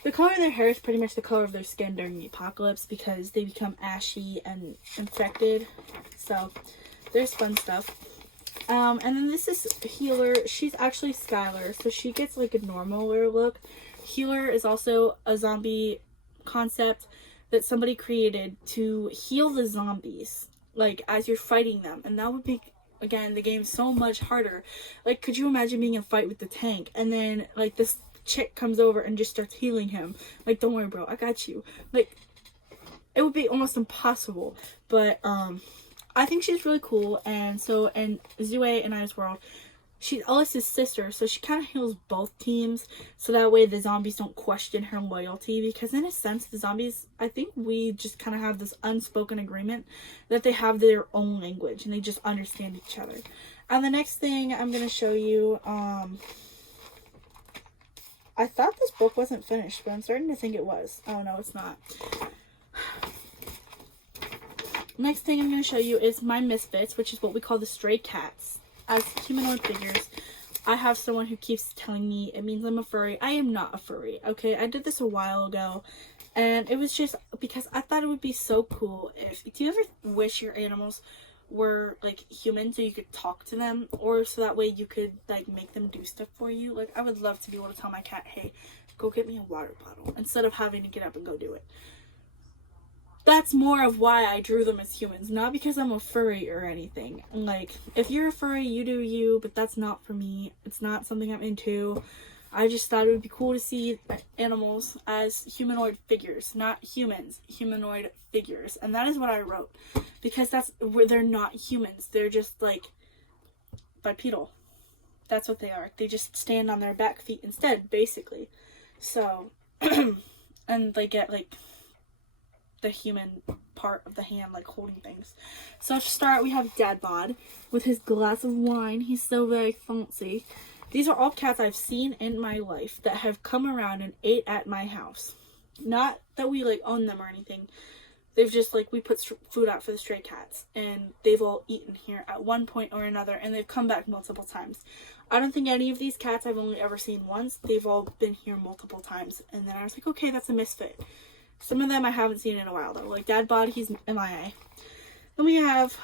the color of their hair is pretty much the color of their skin during the apocalypse because they become ashy and infected. So there's fun stuff. And then this is Healer. She's actually Skylar, so she gets like a normaler look. Healer is also a zombie concept that somebody created to heal the zombies, like as you're fighting them, and that would make, again, the game so much harder. Like, could you imagine being in a fight with the tank and then like this chick comes over and just starts healing him? Like, don't worry, bro, I got you. Like, it would be almost impossible. But I think she's really cool. And so in Zue and I's world, she's Ellis's sister, so she kind of heals both teams, so that way the zombies don't question her loyalty, because in a sense, the zombies, I think we just kind of have this unspoken agreement that they have their own language, and they just understand each other. And the next thing I'm going to show you, I thought this book wasn't finished, but I'm starting to think it was. Oh, no, it's not. Next thing I'm going to show you is my Misfits, which is what we call the stray cats. As humanoid figures, I have someone who keeps telling me it means I'm a furry. I am not a furry, okay? I did this a while ago, and it was just because I thought it would be so cool if... Do you ever wish your animals were, like, human so you could talk to them? Or so that way you could, like, make them do stuff for you? Like, I would love to be able to tell my cat, hey, go get me a water bottle, instead of having to get up and go do it. That's more of why I drew them as humans, not because I'm a furry or anything. Like, if you're a furry, you do you, but that's not for me. It's not something I'm into. I just thought it would be cool to see animals as humanoid figures, not humans, humanoid figures. And that is what I wrote, because that's where they're not humans. They're just, like, bipedal. That's what they are. They just stand on their back feet instead, basically. So, and they get, like, the human part of the hand, like holding things. So to start, we have Dad Bod with his glass of wine. He's so very fancy. These are all cats I've seen in my life that have come around and ate at my house. Not that we like own them or anything. They've just like, we put food out for the stray cats, and they've all eaten here at one point or another, and they've come back multiple times. I don't think any of these cats I've only ever seen once. They've all been here multiple times, and then I was like, okay, that's a misfit. Some of them I haven't seen in a while though. Like Dad Bod, he's MIA. Then we have,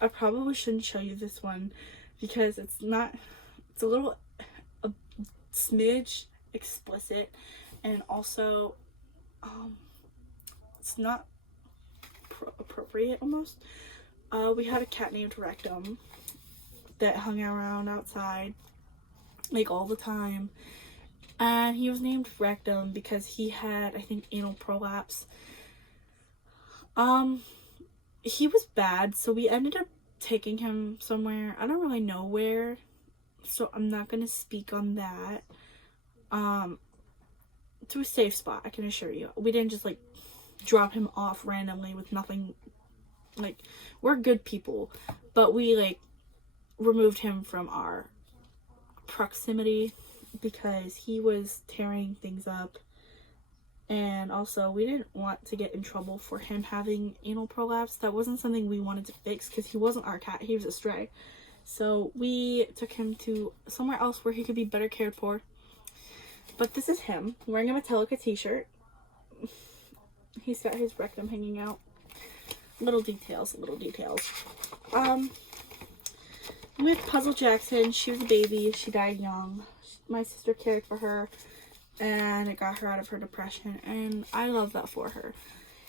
I probably shouldn't show you this one because it's a little a smidge explicit, and also it's not appropriate almost. We had a cat named Rectum that hung around outside like all the time, and he was named Rectum because he had, I think, anal prolapse. He was bad, so we ended up taking him somewhere. I don't really know where, so I'm not gonna speak on that. To a safe spot, I can assure you. We didn't just like drop him off randomly with nothing. Like, we're good people, but we like removed him from our proximity because he was tearing things up, and also we didn't want to get in trouble for him having anal prolapse. That wasn't something we wanted to fix because he wasn't our cat, he was a stray. So we took him to somewhere else where he could be better cared for. But this is him wearing a Metallica t-shirt. He's got his rectum hanging out. Little details. We have Puzzle Jackson. She was a baby. She died young. My sister cared for her, and it got her out of her depression, and I love that for her.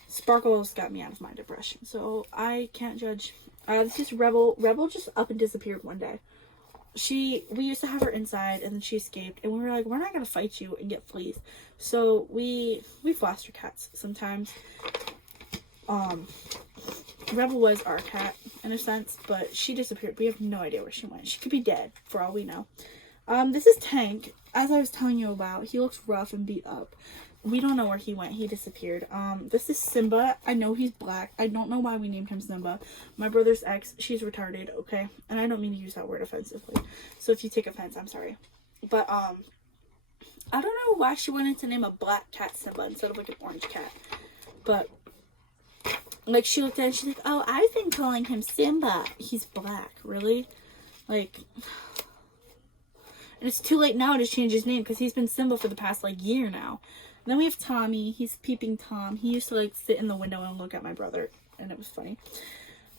Sparkles got me out of my depression, so I can't judge. This is Rebel. Rebel just up and disappeared one day. We used to have her inside, and then she escaped, and we were like, we're not gonna fight you and get fleas. So we foster cats sometimes. Rebel was our cat in a sense, but she disappeared. We have no idea where she went. She could be dead for all we know. This is Tank. As I was telling you about, he looks rough and beat up. We don't know where he went. He disappeared. This is Simba. I know he's black. I don't know why we named him Simba. My brother's ex, she's retarded, okay? And I don't mean to use that word offensively. So if you take offense, I'm sorry. But, I don't know why she wanted to name a black cat Simba instead of like an orange cat. But, like, she looked at it and she's like, oh, I've been calling him Simba. He's black. Really? Like, and it's too late now to change his name because he's been Simba for the past, like, year now. And then we have Tommy. He's Peeping Tom. He used to, like, sit in the window and look at my brother, and it was funny.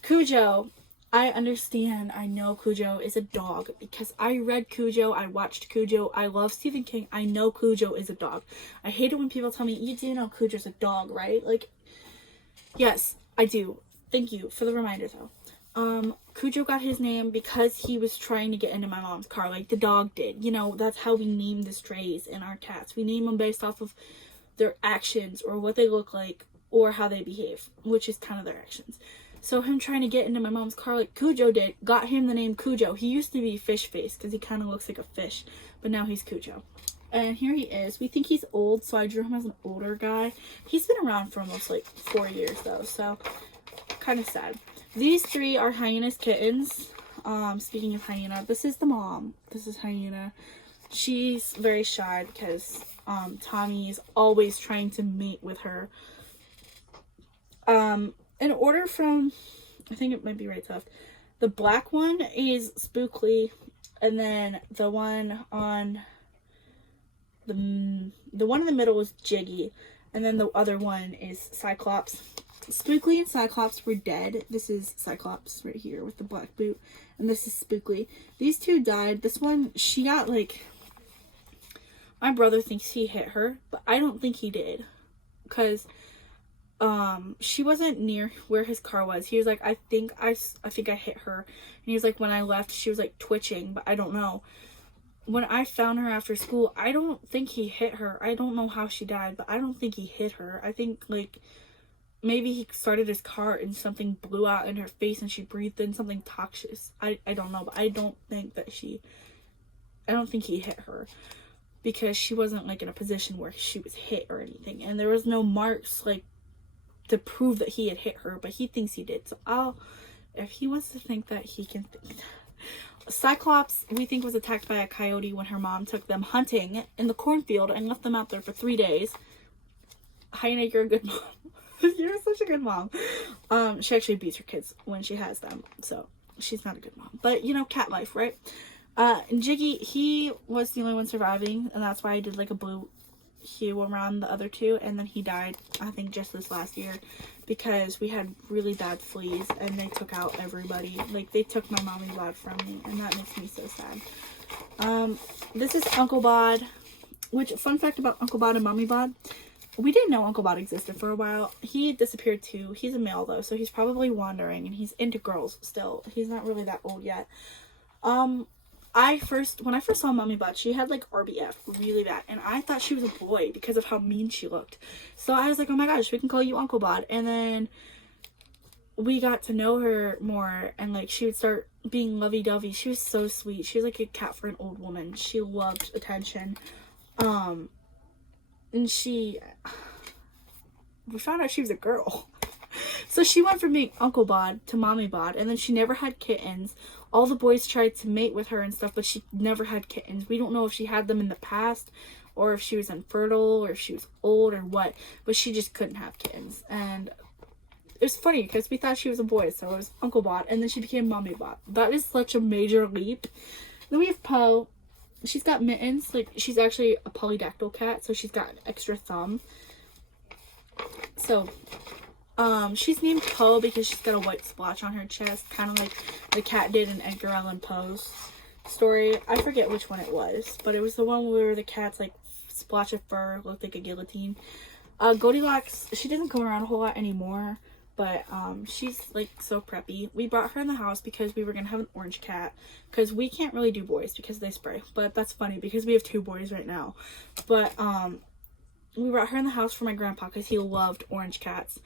Cujo. I understand. I know Cujo is a dog because I read Cujo. I watched Cujo. I love Stephen King. I know Cujo is a dog. I hate it when people tell me, you do know Cujo's a dog, right? Like, yes, I do. Thank you for the reminder, though. Cujo got his name because he was trying to get into my mom's car, like the dog did. You know, that's how we name the strays and our cats. We name them based off of their actions or what they look like or how they behave, which is kind of their actions. So him trying to get into my mom's car like Cujo did got him the name Cujo. He used to be Fish Face because he kind of looks like a fish, but now he's Cujo. And here he is. We think he's old, so I drew him as an older guy. He's been around for almost like 4 years though, so kind of sad. These three are Hyena's kittens. Speaking of Hyena, this is the mom. This is Hyena. She's very shy because Tommy is always trying to mate with her. In order from, I think it might be right to left. The black one is Spookly, and then the one on the one in the middle is Jiggy, and then the other one is Cyclops. Spookly and Cyclops were dead. This is Cyclops right here with the black boot, and this is Spookly. These two died. This one, she got like, my brother thinks he hit her, but I don't think he did, because she wasn't near where his car was. He was like, I think I hit her, and he was like, when I left, she was like twitching, but I don't know. When I found her after school, I don't think he hit her. I don't know how she died, but I don't think he hit her. I think like maybe he started his car and something blew out in her face and she breathed in something toxic. I don't know, but I don't think he hit her because she wasn't like in a position where she was hit or anything, and there was no marks like to prove that he had hit her, but he thinks he did. So if he wants to think that, he can think. Cyclops, we think, was attacked by a coyote when her mom took them hunting in the cornfield and left them out there for 3 days. Hyena, you're a good mom. You're such a good mom. She actually beats her kids when she has them, so she's not a good mom. But, you know, cat life, right? And Jiggy, he was the only one surviving, and that's why I did like a blue hue around the other two, and then he died, I think, just this last year, because we had really bad fleas, and they took out everybody. Like, they took my mommy bod from me, and that makes me so sad. This is Uncle Bod, which, fun fact about Uncle Bod and Mommy Bod, we didn't know Uncle Bod existed for a while. He disappeared too. He's a male though, so he's probably wandering, and he's into girls still. He's not really that old yet. When I first saw Mommy Bod, she had like RBF really bad, and I thought she was a boy because of how mean she looked. So I was like, oh my gosh, we can call you Uncle Bod. And then we got to know her more, and like she would start being lovey-dovey. She was so sweet. She was like a cat for an old woman. She loved attention. And we found out she was a girl. So she went from being Uncle Bod to Mommy Bod, and then she never had kittens. All the boys tried to mate with her and stuff, but she never had kittens. We don't know if she had them in the past, or if she was infertile, or if she was old, or what, but she just couldn't have kittens. And it was funny, because we thought she was a boy, so it was Uncle Bod, and then she became Mommy Bod. That is such a major leap. Then we have Poe. She's got mittens. Like, she's actually a polydactyl cat, so she's got an extra thumb. So, she's named Poe because she's got a white splotch on her chest, kind of like the cat did in Edgar Allan Poe's story. I forget which one it was, but it was the one where the cat's, like, splotch of fur looked like a guillotine. Goldilocks, she doesn't come around a whole lot anymore, but she's like so preppy. We brought her in the house because we were gonna have an orange cat, because we can't really do boys because they spray. But that's funny because we have 2 boys right now. But we brought her in the house for my grandpa because he loved orange cats.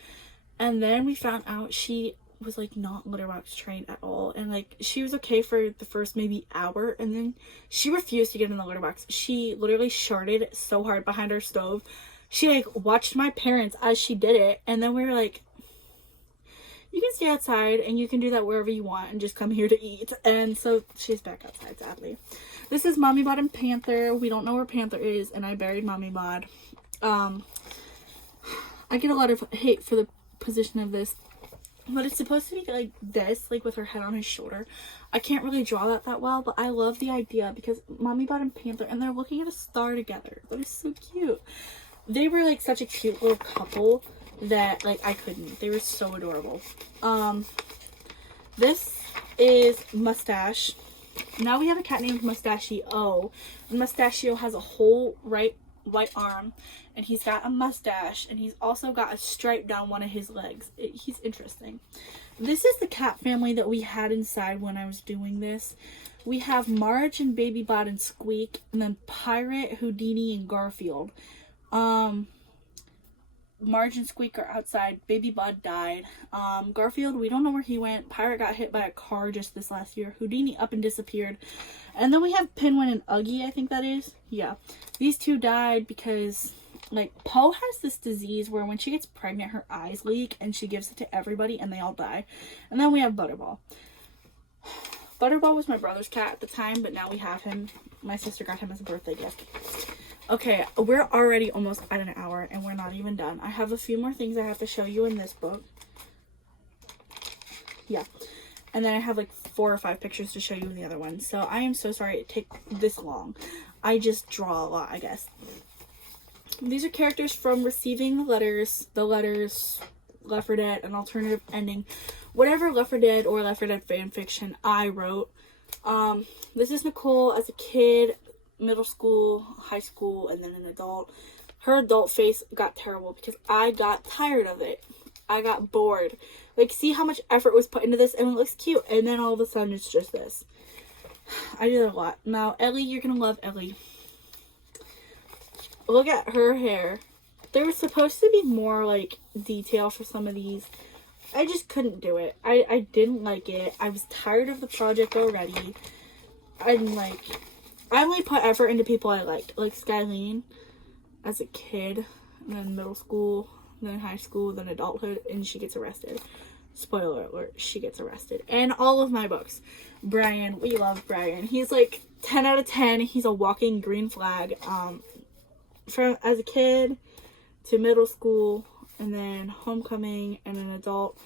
And then we found out she was like not litter box trained at all, and like she was okay for the first maybe hour, and then she refused to get in the litter box. She literally sharted so hard behind our stove. She like watched my parents as she did it, and then we were like, you can stay outside and you can do that wherever you want and just come here to eat. And so she's back outside, sadly. This is Mommy Bod and Panther. We don't know where Panther is, and I buried Mommy Bod. I get a lot of hate for the position of this, but it's supposed to be like this, like with her head on his shoulder. I can't really draw that well, but I love the idea because Mommy Bod and Panther, and they're looking at a star together. That is so cute. They were like such a cute little couple that like I couldn't. They were so adorable. This is Mustache. Now we have a cat named Mustachio. And Mustachio has a whole right arm, and he's got a mustache, and he's also got a stripe down one of his legs. He's interesting. This is the cat family that we had inside when I was doing this. We have Marge and Baby Bod and Squeak, and then Pirate, Houdini, and Garfield. Marge and Squeak are outside. Baby Bod died. Garfield, we don't know where he went. Pirate got hit by a car just this last year. Houdini up and disappeared. And then we have Pinwin and Uggy, I think that is. Yeah. These 2 died because, like, Poe has this disease where when she gets pregnant, her eyes leak, and she gives it to everybody, and they all die. And then we have Butterball. Butterball was my brother's cat at the time, but now we have him. My sister got him as a birthday gift. Okay, we're already almost at an hour, and we're not even done. I have a few more things I have to show you in this book. Yeah. And then I have like 4 or 5 pictures to show you in the other one. So I am so sorry it takes this long. I just draw a lot, I guess. These are characters from Receiving the Letters, Left 4 Dead, An Alternative Ending. Whatever Left 4 Dead or Left 4 Dead fanfiction I wrote. This is Nicole as a kid, middle school, high school, and then an adult. Her adult face got terrible because I got tired of it. I got bored. Like, see how much effort was put into this, and it looks cute, and then all of a sudden it's just this. I did a lot. Now, Ellie, you're gonna love Ellie. Look at her hair. There was supposed to be more, like, detail for some of these. I just couldn't do it. I didn't like it. I was tired of the project already. I'm like, I only put effort into people I liked. Like Skylene as a kid, and then middle school, then high school, then adulthood, and she gets arrested. Spoiler alert, she gets arrested. And all of my books. Brian, we love Brian. He's like 10 out of 10. He's a walking green flag. From as a kid to middle school, and then homecoming, and an adult.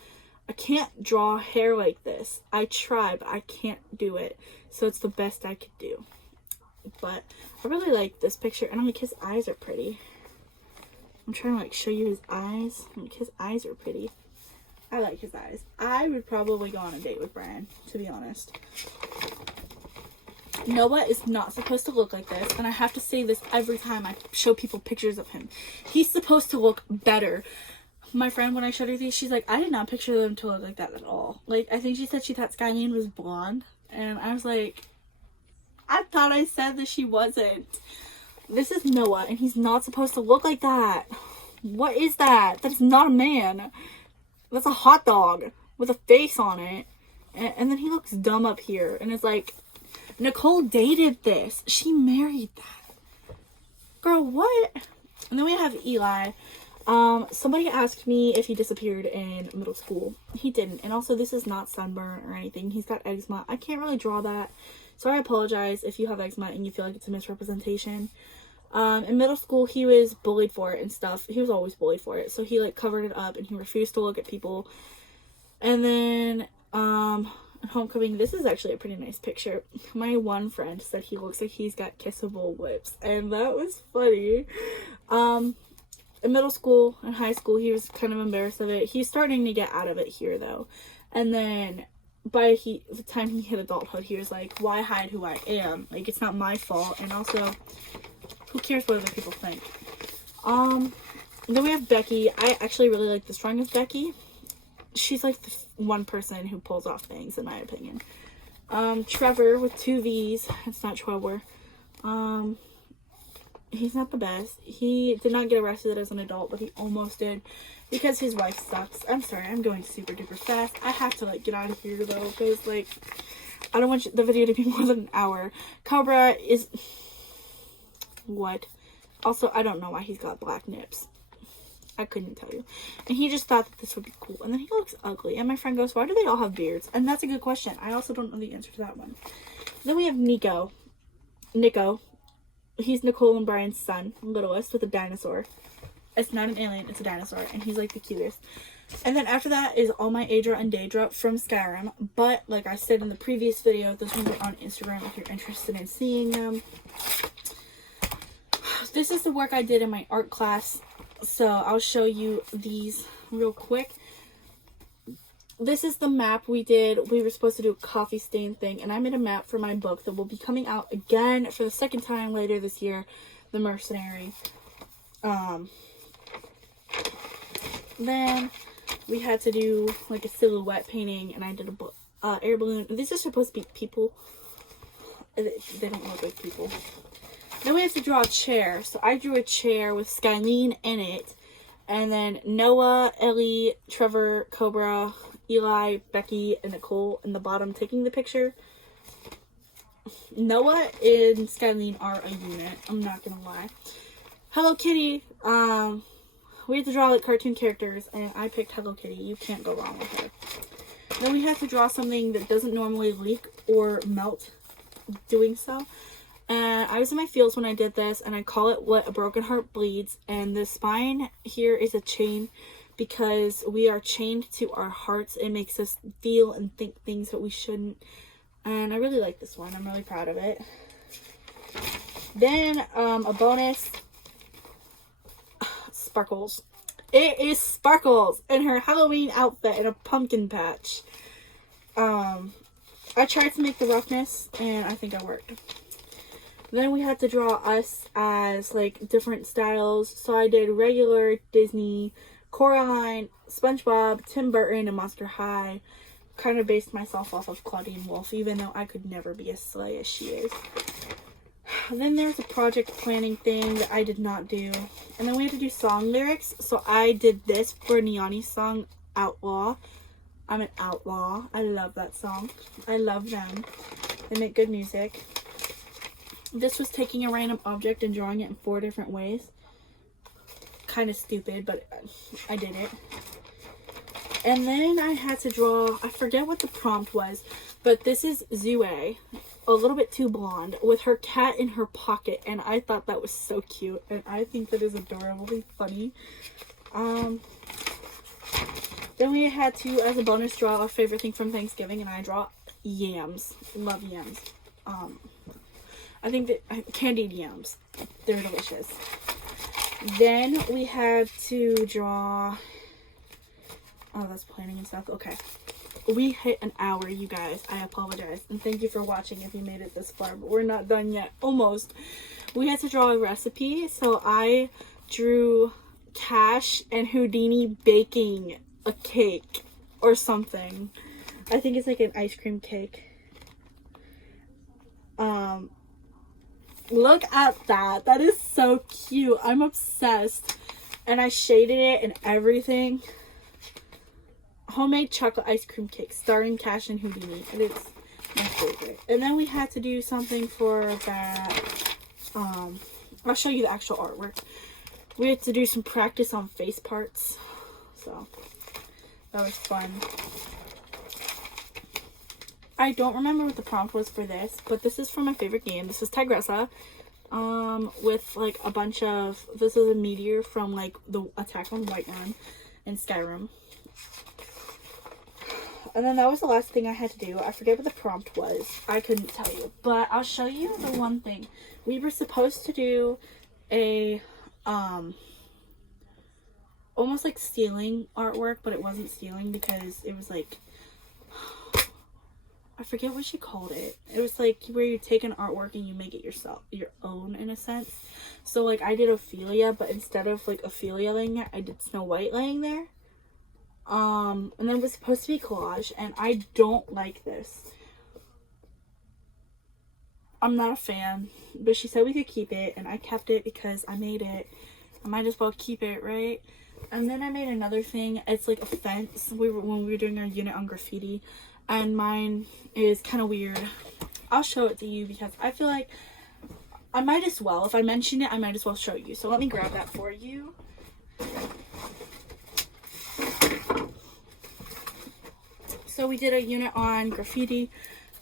I can't draw hair like this. I try, but I can't do it. So it's the best I could do. But I really like this picture, and his eyes are pretty. I'm trying to like show you his eyes. His eyes are pretty. I like his eyes. I would probably go on a date with Brian, to be honest. Noah is not supposed to look like this, and I have to say this every time I show people pictures of him. He's supposed to look better. My friend, when I showed her these, she's like, I did not picture them to look like that at all. Like, I think she said she thought Skylene was blonde, and I was like, I thought I said that she wasn't. This is Noah, and he's not supposed to look like that. What is that? That's not a man. That's a hot dog with a face on it. And then he looks dumb up here. And it's like, Nicole dated this. She married that. Girl, what? And then we have Eli. Somebody asked me if he disappeared in middle school. He didn't. And also, this is not sunburn or anything. He's got eczema. I can't really draw that. So I apologize if you have eczema and you feel like it's a misrepresentation. In middle school, he was bullied for it and stuff. He was always bullied for it. So he like covered it up and he refused to look at people. And then, in homecoming, this is actually a pretty nice picture. My one friend said he looks like he's got kissable lips. And that was funny. In middle school and high school, he was kind of embarrassed of it. He's starting to get out of it here though. And then by the time he hit adulthood, he was like, why hide who I am? Like, it's not my fault. And also, who cares what other people think? Then we have Becky. I actually really like this drawing of Becky. She's like the one person who pulls off things, in my opinion. Trevor with 2 V's. It's not Trevor. He's not the best. He did not get arrested as an adult, but he almost did because his wife sucks. I'm sorry, I'm going super duper fast. I have to like get out of here though, because like I don't want the video to be more than an hour. Cobra is what? Also, I don't know why he's got black nips. I couldn't tell you. And he just thought that this would be cool. And then he looks ugly. And my friend goes, why do they all have beards? And that's a good question. I also don't know the answer to that one. Then we have Nico. He's Nicole and Brian's son, littlest, with a dinosaur. It's not an alien, it's a dinosaur. And he's like the cutest. And then after that is all my Adra and Daedra from Skyrim. But like I said in the previous video, those ones are on Instagram if you're interested in seeing them. This is the work I did in my art class. So I'll show you these real quick. This is the map we did. We were supposed to do a coffee stain thing. And I made a map for my book that will be coming out again for the second time later this year. The Mercenary. Then we had to do like a silhouette painting. And I did a air balloon. These are supposed to be people. They don't look like people. Then we have to draw a chair. So I drew a chair with Skylene in it. And then Noah, Ellie, Trevor, Cobra, Eli, Becky, and Nicole in the bottom taking the picture. Noah and Skylene are a unit. I'm not gonna lie. Hello Kitty. We had to draw like cartoon characters. And I picked Hello Kitty. You can't go wrong with her. Then we have to draw something that doesn't normally leak or melt doing so. And I was in my feels when I did this, and I call it What a Broken Heart Bleeds. And the spine here is a chain because we are chained to our hearts. It makes us feel and think things that we shouldn't. And I really like this one. I'm really proud of it. Then a bonus, Sparkles. It is Sparkles in her Halloween outfit in a pumpkin patch. I tried to make the roughness, and I think I worked. Then we had to draw us as like different styles. So I did regular, Disney, Coraline, SpongeBob, Tim Burton, and Monster High. Kind of based myself off of Claudine Wolf, even though I could never be as slay as she is. Then there's a project planning thing that I did not do. And then we had to do song lyrics. So I did this for Niani's song, Outlaw. I'm an outlaw. I love that song. I love them. They make good music. This was taking a random object and drawing it in 4 different ways. Kind of stupid, but I did it. And then I had to draw, I forget what the prompt was, but this is Zue. a little bit too blonde with her cat in her pocket, and I thought that was so cute, and I think that is adorably funny. Then we had to, as a bonus, draw our favorite thing from Thanksgiving, and I draw yams. Love yams. I think that candied yams, they're delicious. Then we had to draw, oh, that's planning and stuff. Okay, we hit an hour, you guys. I apologize, and thank you for watching if you made it this far, but we're not done yet. Almost. We had to draw a recipe, so I drew Cash and Houdini baking a cake or something. I think it's like an ice cream cake. Look at that. That is so cute. I'm obsessed. And I shaded it and everything. Homemade chocolate ice cream cake starring Cash and Houdini. And it's my favorite. And then we had to do something for that. I'll show you the actual artwork. We had to do some practice on face parts. So that was fun. I don't remember what the prompt was for this, but this is from my favorite game. This is Tigressa, with like a bunch of, this is a meteor from like the Attack on Whiterun in Skyrim. And then that was the last thing I had to do. I forget what the prompt was. I couldn't tell you, but I'll show you the one thing. We were supposed to do a, almost like stealing artwork, but it wasn't stealing because it was like, I forget what she called it. It was like where you take an artwork and you make it yourself, your own in a sense. So like I did Ophelia, but instead of like Ophelia laying there, I did Snow White laying there. And then it was supposed to be collage, and I don't like this. I'm not a fan, but she said we could keep it, and I kept it because I made it. I might as well keep it, right? And then I made another thing. It's like a fence. When we were doing our unit on graffiti, and mine is kind of weird. I'll show it to you because I feel like I might as well. If I mention it, I might as well show you. So let me grab that for you. So we did a unit on graffiti,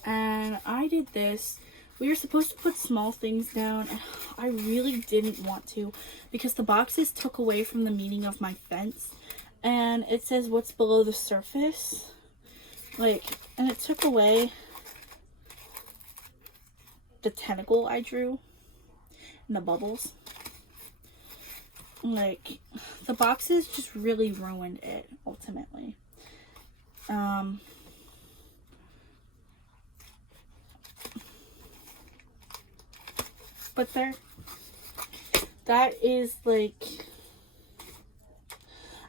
and I did this. We were supposed to put small things down, and I really didn't want to because the boxes took away from the meaning of my fence. And it says what's below the surface. Like, and it took away the tentacle I drew and the bubbles. Like, the boxes just really ruined it, ultimately. But there, that is like,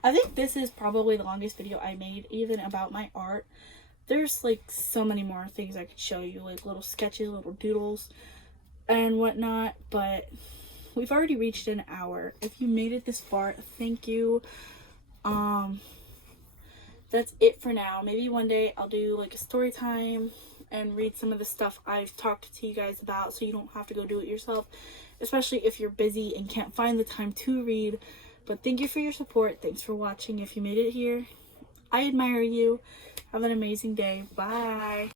I think this is probably the longest video I made, even about my art. There's like so many more things I could show you, like little sketches, little doodles and whatnot, but we've already reached an hour. If you made it this far, thank you. That's it for now. Maybe one day I'll do like a story time and read some of the stuff I've talked to you guys about, so you don't have to go do it yourself, especially if you're busy and can't find the time to read. But thank you for your support. Thanks for watching. If you made it here, I admire you. Have an amazing day. Bye.